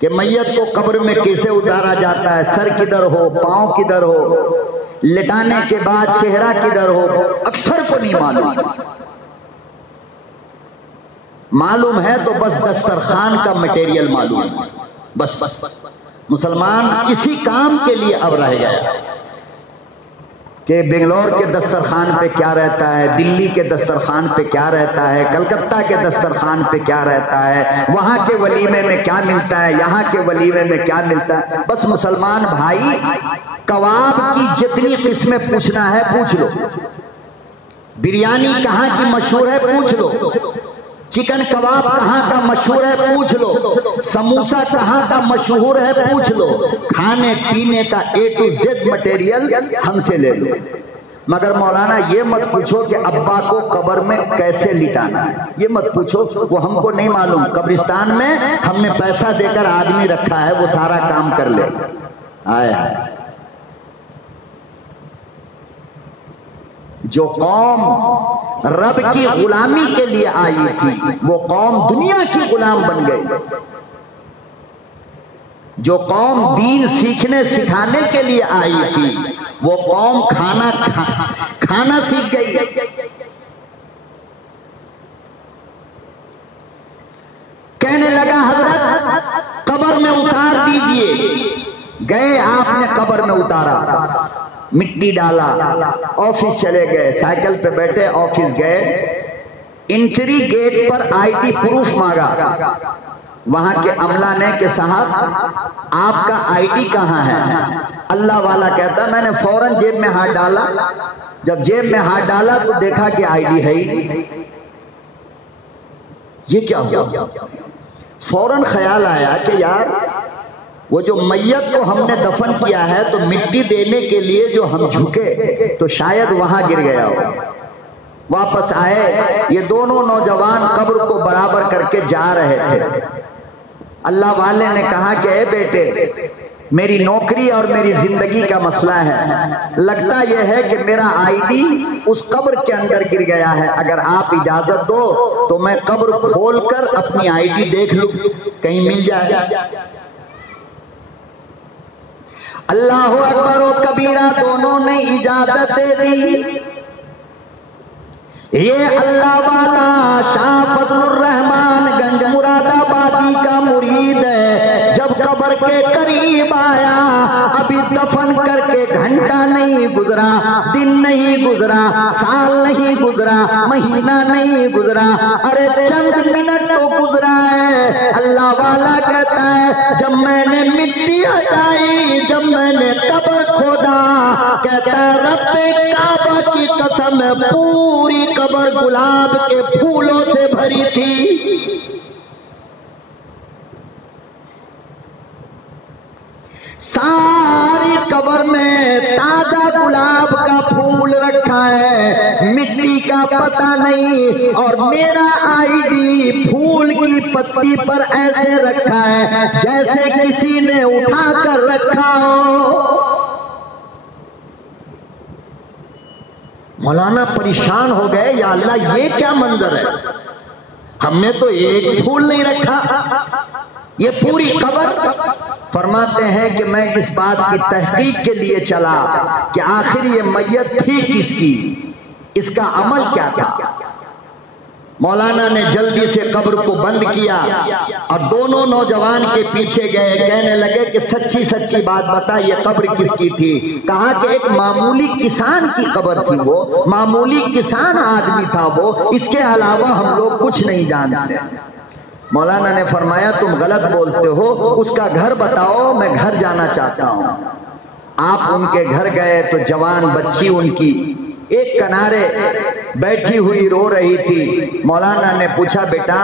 کہ میت کو قبر میں کیسے اتارا جاتا ہے، سر کدھر ہو، پاؤں کدھر ہو، لٹانے کے بعد چہرہ کدھر ہو، اکثر کو نہیں معلوم۔ معلوم ہے تو بس دسترخوان کا مٹیریل معلوم ہے، بس مسلمان اسی کام کے لیے اب رہ گیا کہ بنگلور کے دسترخوان پہ کیا رہتا ہے، دلی کے دسترخوان پہ کیا رہتا ہے، کلکتہ کے دسترخوان پہ کیا رہتا ہے، وہاں کے ولیمے میں کیا ملتا ہے، یہاں کے ولیمے میں کیا ملتا ہے۔ بس مسلمان بھائی کباب کی جتنی قسمیں پوچھنا ہے پوچھ لو، بریانی کہاں کی مشہور ہے پوچھ لو، چکن کباب کہاں کا مشہور ہے پوچھ لو، سموسہ کہاں کا مشہور ہے پوچھ لو، کھانے پینے کا A to Z مٹیریل ہم سے لے لو، مگر مولانا یہ مت پوچھو کہ ابا کو قبر میں کیسے لٹانا ہے، یہ مت پوچھو، وہ ہم کو نہیں معلوم۔ قبرستان میں ہم نے پیسہ دے کر آدمی رکھا ہے، وہ سارا کام کر لے گا۔ آیا جو قوم رب کی غلامی کے لیے آئی تھی وہ قوم دنیا کی غلام بن گئی، جو قوم دین سیکھنے سکھانے کے لیے آئی تھی وہ قوم کھانا سیکھ گئی۔ کہنے لگا حضرت قبر میں اتار دیجئے، گئے آپ نے قبر میں اتارا، مٹی ڈالا، آفس چلے گئے، سائیکل پہ بیٹھے آفس گئے، entry gate per I D proof مانگا، وہاں کے عملہ نے کہ صاحب آپ کا آئی ڈی کہاں ہے؟ اللہ والا کہتا میں نے فوراً جیب میں ہاتھ ڈالا، جب جیب میں ہاتھ ڈالا تو دیکھا کہ آئی ڈی ہے ہی، یہ کیا ہوا؟ فوراً خیال آیا کہ یار وہ جو میت کو ہم نے دفن کیا ہے تو مٹی دینے کے لیے جو ہم جھکے تو شاید وہاں گر گیا ہو۔ واپس آئے، یہ دونوں نوجوان قبر کو برابر کر کے جا رہے تھے، اللہ والے نے کہا کہ اے بیٹے میری نوکری اور میری زندگی کا مسئلہ ہے، لگتا یہ ہے کہ میرا آئی ڈی اس قبر کے اندر گر گیا ہے، اگر آپ اجازت دو تو میں قبر کھول کر اپنی آئی ڈی دیکھ لوں، کہیں مل جائے۔ اللہ اکبر و کبیرہ دونوں نے اجازت دے دی۔ یہ اللہ والا شاہ فضل الرحمان گنج مراد آبادی کا مرید ہے، جب قبر کے قریب آیا، ابھی دفن کر کے گھنٹہ نہیں گزرا، دن نہیں گزرا، سال نہیں گزرا، مہینہ نہیں گزرا، ارے چند منٹ تو گزرا ہے۔ اللہ والا کہتا ہے جب میں نے مٹی ہٹائی، جب میں نے قبر کھودا، کہتا ہے رب کعبہ کی قسم پوری قبر گلاب کے پھولوں سے بھری تھی، ساری قبر میں تازہ گلاب کا پھول رکھا ہے، مٹی کا پتہ نہیں، اور میرا آئی ڈی پھول کی پتی پر ایسے رکھا ہے جیسے کسی نے اٹھا کر رکھا ہو۔ مولانا پریشان ہو گئے، یا اللہ یہ کیا منظر ہے، ہم نے تو ایک پھول نہیں رکھا، یہ پوری قبر۔ فرماتے ہیں کہ میں اس بات کی تحقیق کے لیے چلا کہ آخر یہ میت تھی کس کی، اس کا عمل کیا تھا۔ مولانا نے جلدی سے قبر کو بند کیا اور دونوں نوجوان کے پیچھے گئے، کہنے لگے کہ سچی سچی بات بتا یہ قبر کس کی تھی۔ کہا کہ ایک معمولی کسان کی قبر تھی، وہ معمولی کسان آدمی تھا، وہ اس کے علاوہ ہم لوگ کچھ نہیں جانتے۔ مولانا نے فرمایا تم غلط بولتے ہو، اس کا گھر بتاؤ، میں گھر جانا چاہتا ہوں۔ آپ ان کے گھر گئے تو جوان بچی ان کی ایک کنارے بیٹھی ہوئی رو رہی تھی۔ مولانا نے پوچھا بیٹا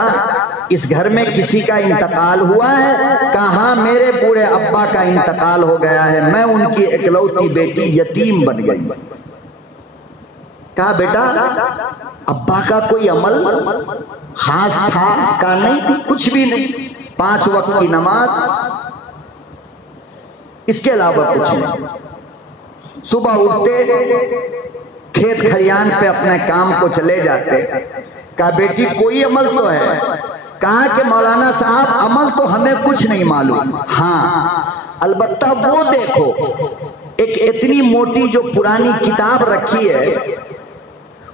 اس گھر میں کسی کا انتقال ہوا ہے؟ کہاں میرے بوڑھے ابا کا انتقال ہو گیا ہے، میں ان کی اکلوتی بیٹی یتیم بن گئی۔ کہا بیٹا ابا کا کوئی عمل خاص تھا؟ کہا نہیں، کچھ بھی نہیں، 5 وقت کی نماز، اس کے علاوہ کچھ نہیں۔ صبح اٹھتے کھیت کھلیان پہ اپنے کام کو چلے جاتے۔ کہا بیٹی کوئی عمل تو ہے؟ کہا کہ مولانا صاحب عمل تو ہمیں کچھ نہیں معلوم، ہاں البتہ وہ دیکھو ایک اتنی موٹی جو پرانی کتاب رکھی ہے،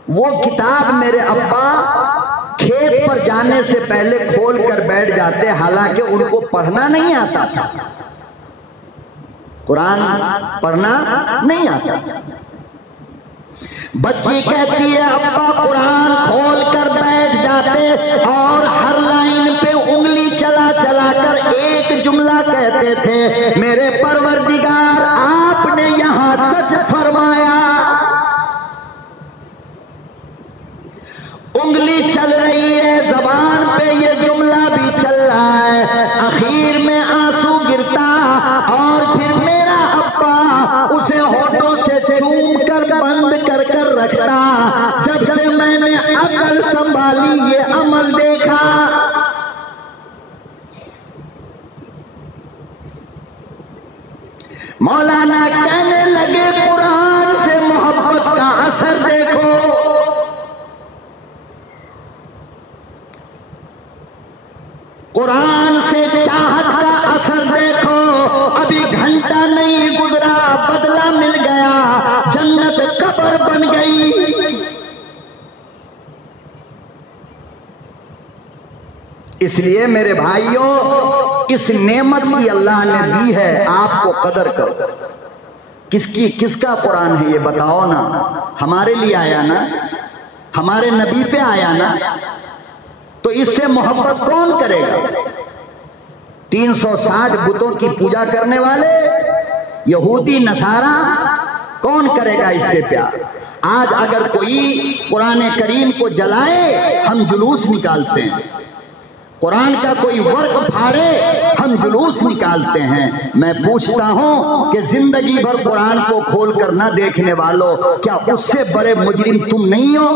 وہ کتاب میرے ابا کھیت پر جانے سے پہلے کھول کر بیٹھ جاتے، حالانکہ ان کو پڑھنا نہیں آتا تھا، قرآن پڑھنا نہیں آتا۔ بچی کہتی ہے ابا قرآن کھول کر بیٹھ جاتے اور ہر لائن پہ انگلی چلا چلا کر ایک جملہ کہتے تھے، میرے پروردگار آپ نے یہاں سچ فرمایا۔ انگلی چل رہی ہے، زبان پہ یہ جملہ بھی چل رہا ہے، اخیر میں آنسو گرتا اور پھر میرا ابا اسے ہونٹوں سے چوم کر بند کر کر رکھتا۔ جب سے میں نے عقل سنبھالی یہ عمل دیکھا۔ مولانا کہنے لگے قرآن سے محبت کا اثر دیکھو، قرآن سے چاہت کا اثر دیکھو، ابھی گھنٹہ نہیں گزرا بدلہ مل گیا، جنت قبر بن گئی۔ اس لیے میرے بھائیوں اس نعمت کی اللہ نے دی ہے، آپ کو قدر کرو۔ کس کا قرآن ہے یہ بتاؤ نا؟ ہمارے لیے آیا نا، ہمارے نبی پہ آیا نا، تو اس سے محبت کون کرے گا؟ 360 بتوں کی پوجا کرنے والے یہودی نصارہ، کون کرے گا اس سے پیار؟ آج اگر کوئی قرآن کریم کو جلائے ہم جلوس نکالتے ہیں، قرآن کا کوئی ورق پھاڑے ہم جلوس نکالتے ہیں۔ میں پوچھتا ہوں کہ زندگی بھر قرآن کو کھول کر نہ دیکھنے والوں، کیا اس سے بڑے مجرم تم نہیں ہو؟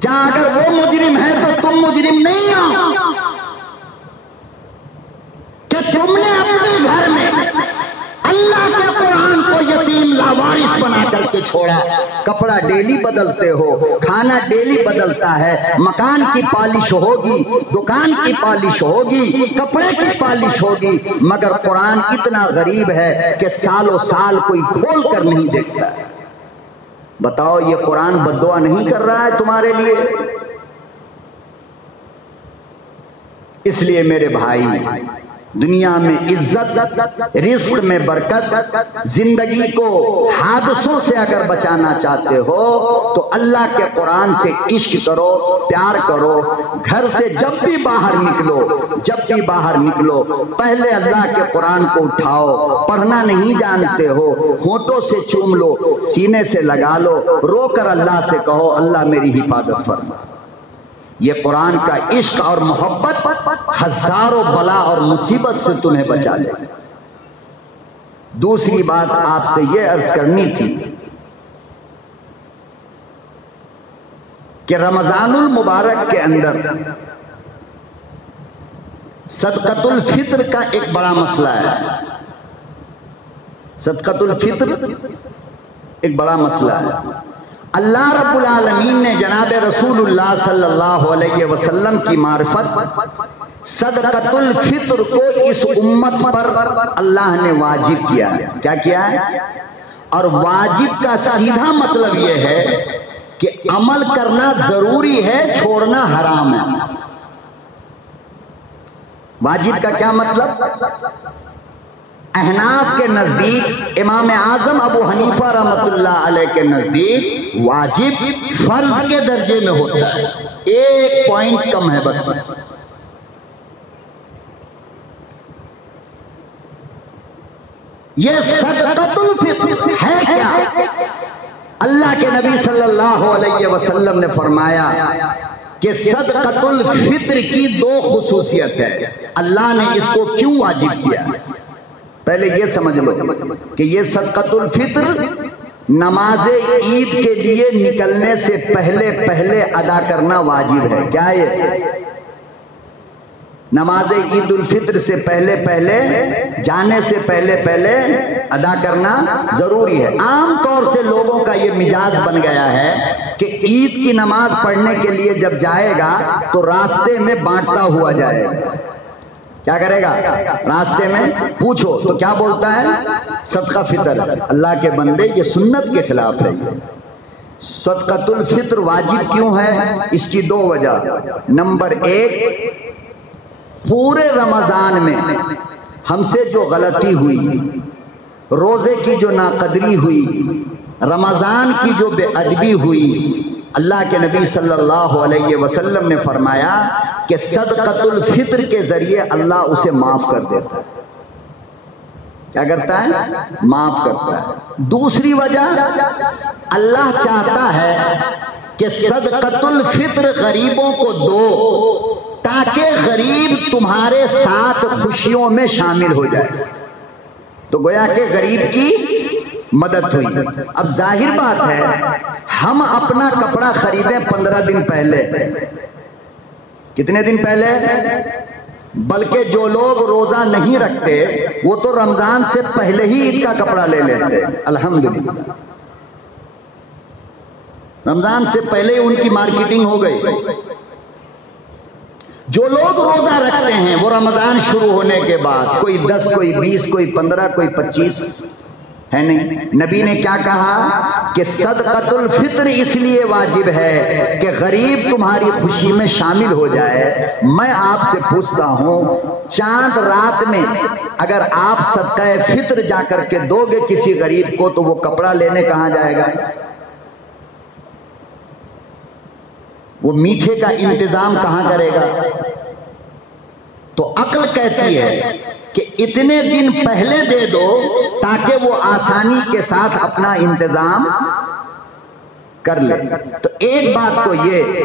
کیا اگر وہ مجرم ہے تو تم مجرم نہیں ہو کہ تم نے اپنے گھر میں اللہ کے قرآن کو یتیم لاوارث بنا کر کے چھوڑا؟ کپڑا ڈیلی بدلتے ہو، کھانا ڈیلی بدلتا ہے، مکان کی پالش ہوگی، دکان کی پالش ہوگی، کپڑے کی پالش ہوگی، مگر قرآن اتنا غریب ہے کہ سالوں سال کوئی کھول کر نہیں دیکھتا ہے۔ بتاؤ یہ قرآن بددعا نہیں کر رہا ہے تمہارے لیے؟ اس لیے میرے بھائی دنیا میں عزت، رزق میں برکت، زندگی کو حادثوں سے اگر بچانا چاہتے ہو تو اللہ کے قرآن سے عشق کرو، پیار کرو۔ گھر سے جب بھی باہر نکلو پہلے اللہ کے قرآن کو اٹھاؤ۔ پڑھنا نہیں جانتے ہو، ہونٹوں سے چوم لو، سینے سے لگا لو، رو کر اللہ سے کہو اللہ میری حفاظت فرما۔ یہ قرآن کا عشق اور محبت ہزاروں بلا اور مصیبت سے تمہیں بچا لے۔ دوسری بات آپ سے یہ عرض کرنی تھی کہ رمضان المبارک کے اندر صدقۃ الفطر کا ایک بڑا مسئلہ ہے۔ صدقۃ الفطر ایک بڑا مسئلہ ہے۔ اللہ رب العالمین نے جناب رسول اللہ صلی اللہ علیہ وسلم کی معرفت صدقۃ الفطر کو اس امت پر اللہ نے واجب کیا ہے۔ کیا کیا ہے؟ اور واجب کا سیدھا مطلب یہ ہے کہ عمل کرنا ضروری ہے، چھوڑنا حرام ہے۔ واجب کا کیا مطلب؟ احناف کے نزدیک، امام اعظم ابو حنیفہ رحمۃ اللہ علیہ کے نزدیک واجب فرض کے درجے میں ہوتا ہے، 1 پوائنٹ کم ہے بس۔ یہ صدقۃ الفطر ہے کیا؟ اللہ کے نبی صلی اللہ علیہ وسلم نے فرمایا کہ صدقۃ الفطر کی دو خصوصیت ہے، اللہ نے اس کو کیوں واجب کیا؟ پہلے یہ سمجھ لو کہ یہ صدقۃ الفطر نماز عید کے لیے نکلنے سے پہلے ادا کرنا واجب ہے۔ کیا یہ نماز عید الفطر سے پہلے جانے سے پہلے ادا کرنا ضروری ہے؟ عام طور سے لوگوں کا یہ مزاج بن گیا ہے کہ عید کی نماز پڑھنے کے لیے جب جائے گا تو راستے میں بانٹتا ہوا جائے گا۔ کیا کرے گا؟ راستے میں پوچھو تو کیا بولتا ہے؟ صدقہ فطر۔ اللہ کے بندے یہ سنت کے خلاف ہے۔ صدقۃ الفطر واجب کیوں ہے؟ اس کی دو وجہ۔ نمبر ایک، پورے رمضان میں ہم سے جو غلطی ہوئی، روزے کی جو ناقدری ہوئی، رمضان کی جو بے ادبی ہوئی، اللہ کے نبی صلی اللہ علیہ وسلم نے فرمایا کہ صدقۃ الفطر کے ذریعے اللہ اسے معاف کر دیتا ہے۔ کیا کرتا ہے؟ معاف کرتا ہے۔ دوسری وجہ، اللہ چاہتا ہے کہ صدقۃ الفطر غریبوں کو دو تاکہ غریب تمہارے ساتھ خوشیوں میں شامل ہو جائے۔ تو گویا کہ غریب کی مدد ہوئی۔ اب ظاہر بات ہے، ہم اپنا کپڑا خریدیں 15 دن پہلے، کتنے دن پہلے؟ بلکہ جو لوگ روزہ نہیں رکھتے وہ تو رمضان سے پہلے ہی عید کا کپڑا لے لیتے، الحمدللہ رمضان سے پہلے ان کی مارکیٹنگ ہو گئی۔ جو لوگ روزہ رکھتے ہیں وہ رمضان شروع ہونے کے بعد، کوئی 10 کوئی 20 کوئی 15 کوئی 25 ہے نہیں۔ نبی نے کیا کہا کہ صدقۃ الفطر اس لیے واجب ہے کہ غریب تمہاری خوشی میں شامل ہو جائے۔ میں آپ سے پوچھتا ہوں، چاند رات میں اگر آپ صدقہ فطر جا کر کے دو گے کسی غریب کو تو وہ کپڑا لینے کہاں جائے گا؟ وہ میٹھے کا انتظام کہاں کرے گا؟ تو عقل کہتی ہے کہ اتنے دن پہلے دے دو تاکہ وہ آسانی کے ساتھ اپنا انتظام کر لے۔ تو ایک بات تو یہ،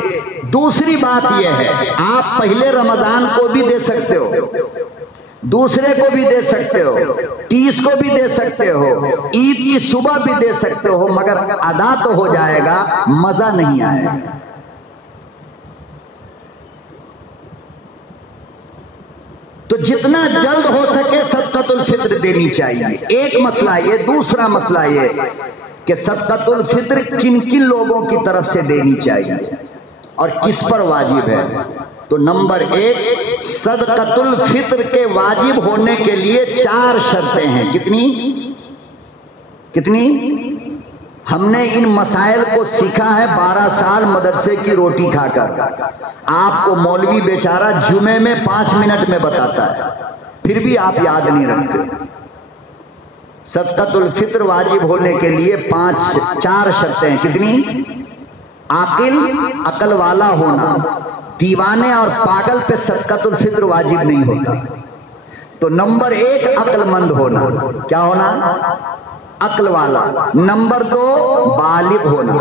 دوسری بات یہ ہے، آپ پہلے رمضان کو بھی دے سکتے ہو، دوسرے کو بھی دے سکتے ہو، 30 کو بھی دے سکتے ہو، عید کی صبح بھی دے سکتے ہو، مگر ادا تو ہو جائے گا، مزہ نہیں آئے گا۔ تو جتنا جلد ہو سکے صدقۃ الفطر دینی چاہیے، ایک مسئلہ یہ۔ دوسرا مسئلہ یہ کہ صدقۃ الفطر کن کن لوگوں کی طرف سے دینی چاہیے اور کس پر واجب ہے؟ تو نمبر ایک، صدقۃ الفطر کے واجب ہونے کے لیے 4 شرطیں ہیں۔ کتنی؟ ہم نے ان مسائل کو سیکھا ہے 12 سال مدرسے کی روٹی کھا کر۔ آپ کو مولوی بیچارہ جمعے میں 5 منٹ میں بتاتا ہے، پھر بھی آپ یاد نہیں رکھتے۔ صدقۃ الفطر واجب ہونے کے لیے 4 شرطیں ہیں۔ کتنی؟ عقل والا ہونا۔ دیوانے اور پاگل پہ صدقۃ الفطر واجب نہیں ہوتا۔ تو نمبر 1 عقل مند ہونا۔ کیا ہونا؟ عقل والا۔ نمبر 2 بالغ ہونا۔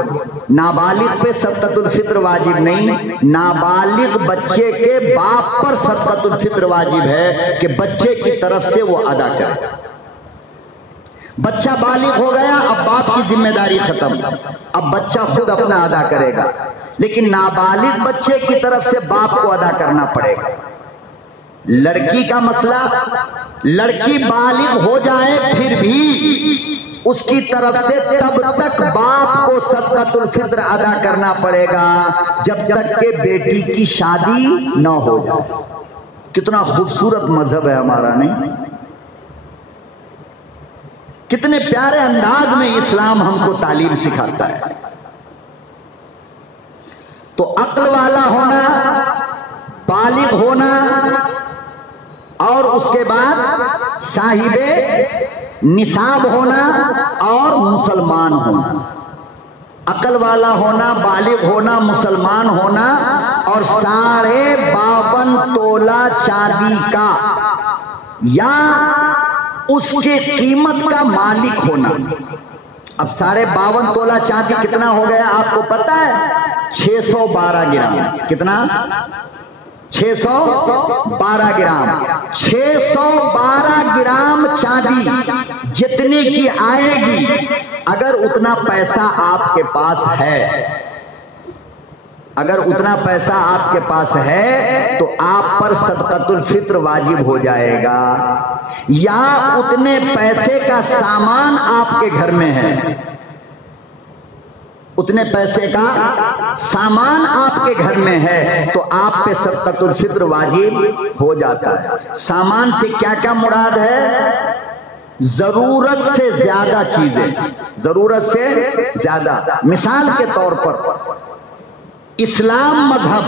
نابالغ پہ صدقۃ الفطر واجب نہیں، نابالغ بچے کے باپ پر صدقۃ الفطر واجب ہے کہ بچے کی طرف سے وہ ادا کرے۔ بچہ بالغ ہو گیا، اب باپ کی ذمہ داری ختم، اب بچہ خود اپنا ادا کرے گا، لیکن نابالغ بچے کی طرف سے باپ کو ادا کرنا پڑے گا۔ لڑکی کا مسئلہ، لڑکی بالغ ہو جائے پھر بھی اس کی طرف سے تب تک باپ کو صدقۃ الفطر ادا کرنا پڑے گا جب تک کہ بیٹی کی شادی نہ ہو جائے۔ کتنا خوبصورت مذہب ہے ہمارا، نہیں؟ کتنے پیارے انداز میں اسلام ہم کو تعلیم سکھاتا ہے۔ تو عقل والا ہونا، بالغ ہونا، اور اس کے بعد صاحب نصاب ہونا اور مسلمان ہونا۔ عقل والا ہونا، بالغ ہونا، مسلمان ہونا، اور 52.5 تولہ چاندی کا یا اس کے قیمت کا مالک ہونا۔ اب 52.5 تولہ چاندی کتنا ہو گیا آپ کو پتا ہے؟ 612 گرام. کتنا؟ 612 گرام. 612 گرام چاندی جتنے کی آئے گی، اگر اتنا پیسہ آپ کے پاس ہے، اگر اتنا پیسہ آپ کے پاس ہے تو آپ پر صدقۃ الفطر واجب ہو جائے گا. یا اتنے پیسے کا سامان آپ کے گھر میں ہے، اتنے پیسے کا سامان آپ کے گھر میں ہے تو آپ پہ صدقۃ الفطر واجب ہو جاتا ہے. سامان سے کیا کیا مراد ہے؟ ضرورت سے زیادہ چیزیں، ضرورت سے زیادہ. مثال کے طور پر اسلام مذہب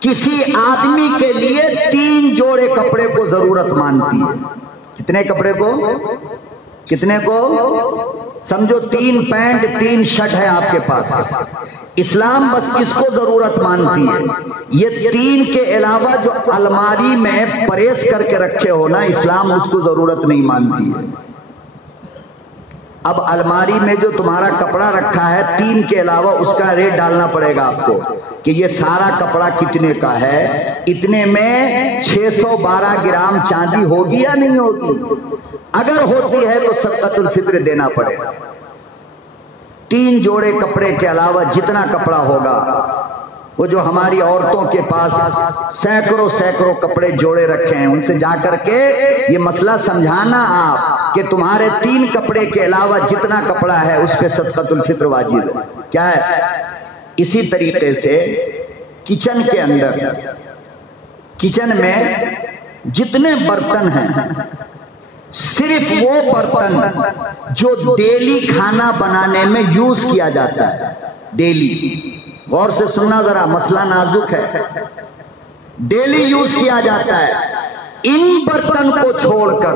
کسی آدمی کے لیے 3 جوڑے کپڑے کو ضرورت مانتی ہے. کتنے کپڑے کو؟ کتنے کو؟ سمجھو 3 پینٹ 3 شرٹ ہے آپ کے پاس. اسلام بس اس کو ضرورت مانتی ہے. یہ 3 کے علاوہ جو الماری میں پریس کر کے رکھے ہو نا، اسلام اس کو ضرورت نہیں مانتی ہے. اب الماری میں جو تمہارا کپڑا رکھا ہے 3 کے علاوہ اس کا ریٹ ڈالنا پڑے گا آپ کو کہ یہ سارا کپڑا کتنے کا ہے. اتنے میں 612 گرام چاندی ہوگی یا نہیں ہوگی؟ اگر ہوتی ہے تو صدقۃ الفطر دینا پڑے گا. 3 جوڑے کپڑے کے علاوہ جتنا کپڑا ہوگا، وہ جو ہماری عورتوں کے پاس سینکڑوں کپڑے جوڑے رکھے ہیں، ان سے جا کر کے یہ مسئلہ سمجھانا آپ کہ تمہارے 3 کپڑے کے علاوہ جتنا کپڑا ہے اس پہ صدقۃ الفطر واجب ہے. کیا ہے؟ اسی طریقے سے کچن کے اندر، کچن میں جتنے برتن ہیں، صرف وہ برتن جو ڈیلی کھانا بنانے میں یوز کیا جاتا ہے، ڈیلی. غور سے سننا ذرا، مسئلہ نازک ہے. ڈیلی یوز کیا جاتا ہے، ان برتن کو چھوڑ کر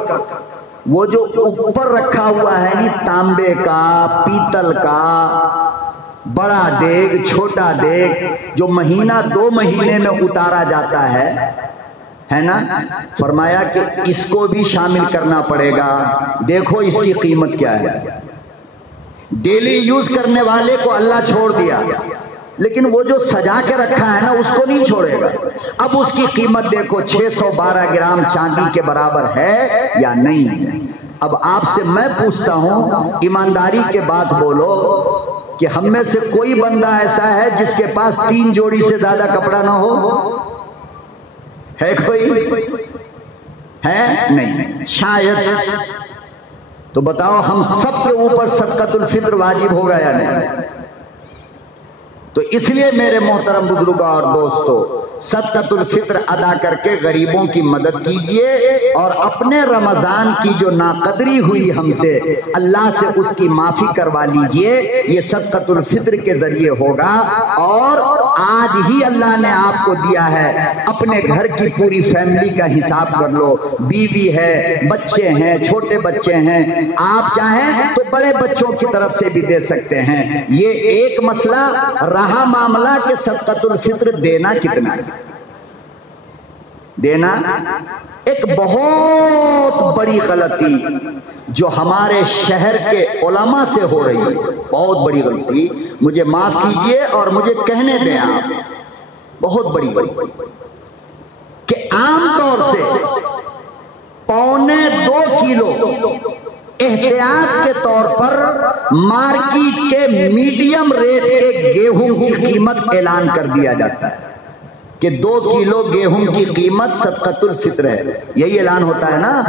وہ جو اوپر رکھا ہوا ہے نی، تانبے کا، پیتل کا، بڑا دیگ، چھوٹا دیگ، جو مہینہ 2 مہینے میں اتارا جاتا ہے نا، فرمایا کہ اس کو بھی شامل کرنا پڑے گا. دیکھو اس کی قیمت کیا ہے. ڈیلی یوز کرنے والے کو اللہ چھوڑ دیا، لیکن وہ جو سجا کے رکھا ہے نا اس کو نہیں چھوڑے گا. اب اس کی قیمت دیکھو 612 گرام چاندی کے برابر ہے یا نہیں. اب آپ سے میں پوچھتا ہوں، ایمانداری کے بات بولو کہ ہم میں سے کوئی بندہ ایسا ہے جس کے پاس 3 جوڑی سے زیادہ کپڑا نہ ہو؟ ہے کوئی؟ ہے نہیں. شاید. تو بتاؤ ہم سب کے اوپر صدقۃ الفطر واجب ہوگا یا نہیں؟ تو اس لیے میرے محترم بزرگوں اور دوستو، صدقۃ الفطر ادا کر کے غریبوں کی مدد کیجئے، اور اپنے رمضان کی جو ناقدری ہوئی ہم سے، اللہ سے اس کی معافی کروا لیجئے. یہ صدقۃ الفطر کے ذریعے ہوگا. اور آج ہی اللہ نے آپ کو دیا ہے، اپنے گھر کی پوری فیملی کا حساب کر لو. بیوی ہے، بچے ہیں، چھوٹے بچے ہیں، آپ چاہیں تو بڑے بچوں کی طرف سے بھی دے سکتے ہیں. یہ ایک مسئلہ رہا معاملہ کہ صدقۃ الفطر دینا کتنا ہے. دینا ایک بہت بڑی غلطی جو ہمارے شہر کے علماء سے ہو رہی ہے، بہت بڑی غلطی. مجھے معاف کیجئے اور مجھے کہنے دیں آپ، بہت بڑی کہ عام طور سے 1.25 کلو احتیاط کے طور پر مارکیٹ کے میڈیم ریٹ کے گیہوں کی قیمت اعلان کر دیا جاتا ہے کہ 2 کلو گیہوں کی قیمت صدقۃ الفطر ہے. یہی اعلان ہوتا ہے نا.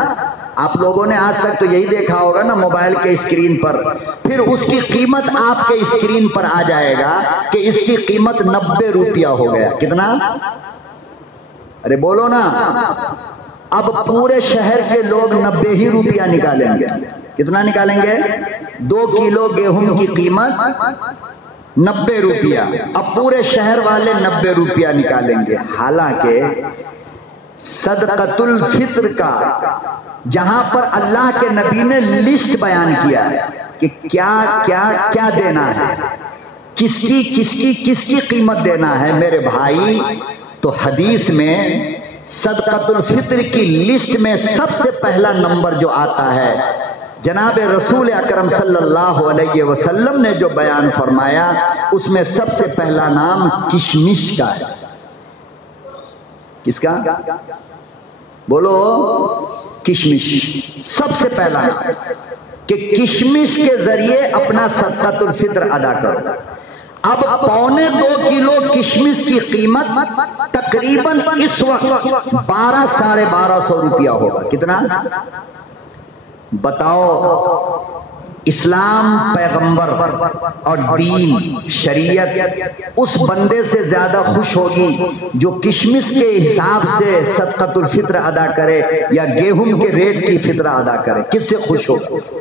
آپ لوگوں نے آج تک تو یہی دیکھا ہوگا نا موبائل کے اسکرین پر. پھر اس کی قیمت آپ کے اسکرین پر آ جائے گا کہ اس کی قیمت 90 روپیہ ہو گیا. کتنا؟ ارے بولو نا. اب پورے شہر کے لوگ 90 ہی روپیہ نکالیں گے. کتنا نکالیں گے؟ 2 کلو گیہوں کی قیمت 90 روپیہ. اب پورے شہر والے 90 روپیہ نکالیں گے. حالانکہ صدقۃ الفطر کا جہاں پر اللہ کے نبی نے لسٹ بیان کیا ہے کہ کیا کیا کیا دینا ہے، کس کی قیمت دینا ہے میرے بھائی، تو حدیث میں صدقۃ الفطر کی لسٹ میں سب سے پہلا نمبر جو آتا ہے جناب رسول اکرم صلی اللہ علیہ وسلم نے جو بیان فرمایا اس میں سب سے پہلا نام کشمش کا ہے. کس کا؟ بولو. کشمش سب سے پہلا ہے کہ کشمش کے ذریعے اپنا صدقۃ الفطر ادا کرو. اب 1.25 کلو کشمش کی قیمت تقریباً اس وقت 1200-1250 روپیہ ہوگا. کتنا؟ بتاؤ. اسلام پیغمبر اور دین شریعت اس بندے سے زیادہ خوش ہوگی جو کشمش کے حساب سے صدقۃ الفطر ادا کرے یا گیہوں کے ریٹ کی فطرہ ادا کرے؟ کس سے خوش ہوگا؟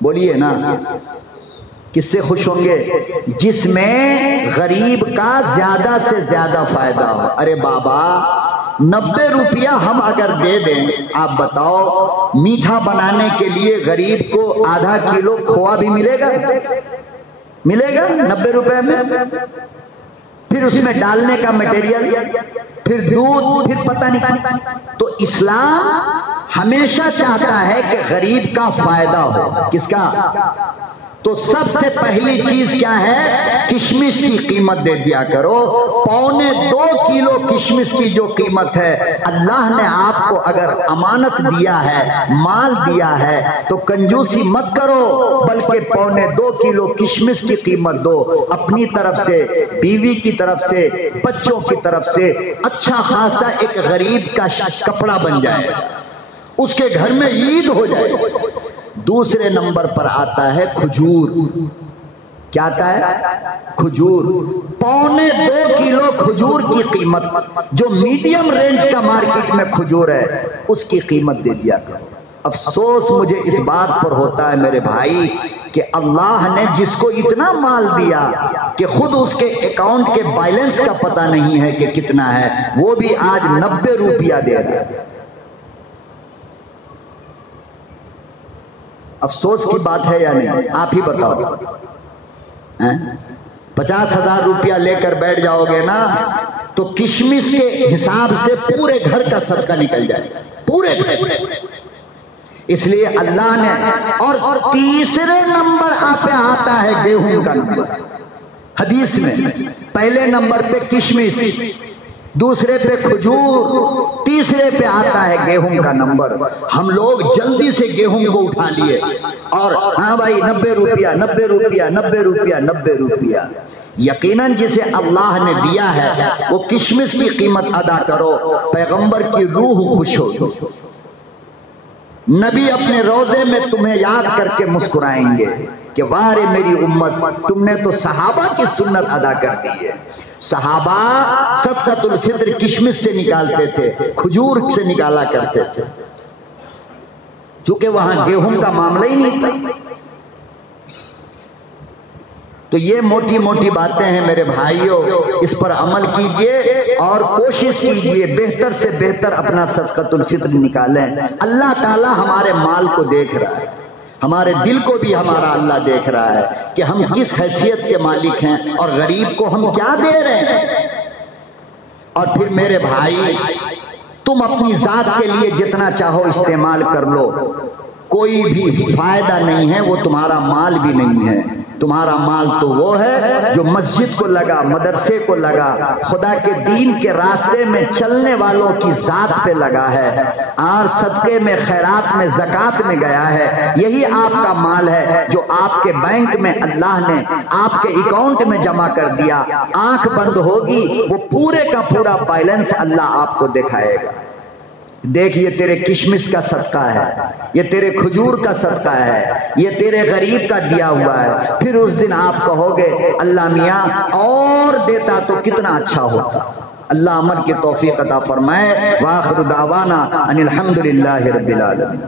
بولیے نا. کس سے خوش ہوں گے؟ جس میں غریب کا زیادہ سے زیادہ فائدہ ہو. ارے بابا 90 روپیہ ہم اگر دے دیں، آپ بتاؤ میٹھا بنانے کے لیے غریب کو آدھا کلو کھووا بھی ملے گا؟ ملے گا 90 روپے میں؟ پھر اس میں ڈالنے کا مٹیریل، پھر دودھ، پھر پتہ نہیں. تو اسلام ہمیشہ چاہتا ہے کہ غریب کا فائدہ ہو. کس کا؟ تو سب سے پہلی چیز کیا ہے؟ کشمش کی قیمت دے دیا کرو. 1.25 کلو کشمش کی جو قیمت ہے، اللہ نے آپ کو اگر امانت دیا ہے، مال دیا ہے، تو کنجوسی مت کرو، بلکہ 1.25 کلو کشمش کی قیمت دو. اپنی طرف سے، بیوی کی طرف سے، بچوں کی طرف سے اچھا خاصا ایک غریب کا کپڑا بن جائے، اس کے گھر میں عید ہو جائے. دوسرے نمبر پر آتا ہے کھجور. کیا آتا ہے؟ کھجور. 1.25 کلو کھجور کی قیمت، جو میڈیم رینج کا مارکیٹ میں کھجور ہے، اس کی قیمت دے دیا کرو. افسوس مجھے اس بات پر ہوتا ہے میرے بھائی کہ اللہ نے جس کو اتنا مال دیا کہ خود اس کے اکاؤنٹ کے بیلنس کا پتہ نہیں ہے کہ کتنا ہے، وہ بھی آج 90 روپیہ دے رہا ہے. افسوس کی بات ہے یا نہیں؟ آپ ہی بتاؤ. 50,000 روپیہ لے کر بیٹھ جاؤ گے نا تو کشمش کے حساب سے پورے گھر کا صدقہ نکل جائے گا، پورے گھر. اس لیے اللہ نے، اور تیسرے نمبر پہ آتا ہے گیہوں کا نمبر. حدیث میں پہلے نمبر پہ کشمش، دوسرے پہ کھجور، تیسرے پہ آتا ہے گیہوں کا نمبر. ہم لوگ جلدی سے گیہوں کو اٹھا لیے اور ہاں بھائی 90 روپیہ 90 روپیہ 90 روپیہ 90 روپیہ. یقیناً جسے اللہ نے دیا ہے وہ کشمش کی قیمت ادا کرو، پیغمبر کی روح خوش ہوگی. نبی اپنے روضے میں تمہیں یاد کر کے مسکرائیں گے کہ وارے میری امت، تم نے تو صحابہ کی سنت ادا کر دی ہے. صحابہ صدقۃ الفطر کشمش سے نکالتے تھے، کھجور سے نکالا کرتے تھے، چونکہ وہاں گیہوں کا معاملہ ہی نہیں تھا. تو یہ موٹی موٹی باتیں ہیں میرے بھائیوں، اس پر عمل کیجئے اور کوشش کیجئے بہتر سے بہتر اپنا صدقۃ الفطر نکالیں. اللہ تعالی ہمارے مال کو دیکھ رہا ہے، ہمارے دل کو بھی ہمارا اللہ دیکھ رہا ہے کہ ہم کس حیثیت کے مالک ہیں اور غریب کو ہم کیا دے رہے ہیں. اور پھر میرے بھائی، تم اپنی ذات کے لیے جتنا چاہو استعمال کر لو، کوئی بھی فائدہ نہیں ہے، وہ تمہارا مال بھی نہیں ہے. تمہارا مال تو وہ ہے جو مسجد کو لگا، مدرسے کو لگا، خدا کے دین کے راستے میں چلنے والوں کی ذات پہ لگا ہے، اور صدقے میں، خیرات میں، زکوٰۃ میں گیا ہے. یہی آپ کا مال ہے جو آپ کے بینک میں اللہ نے آپ کے اکاؤنٹ میں جمع کر دیا. آنکھ بند ہوگی، وہ پورے کا پورا بیلنس اللہ آپ کو دکھائے گا. دیکھ، یہ تیرے کشمش کا صدقہ ہے، یہ تیرے کھجور کا صدقہ ہے، یہ تیرے غریب کا دیا ہوا ہے. پھر اس دن آپ کہو گے اللہ میاں اور دیتا تو کتنا اچھا ہوتا. اللہ عمل کی توفیق عطا فرمائے. وآخر دعوانا ان الحمد للہ رب العالمین.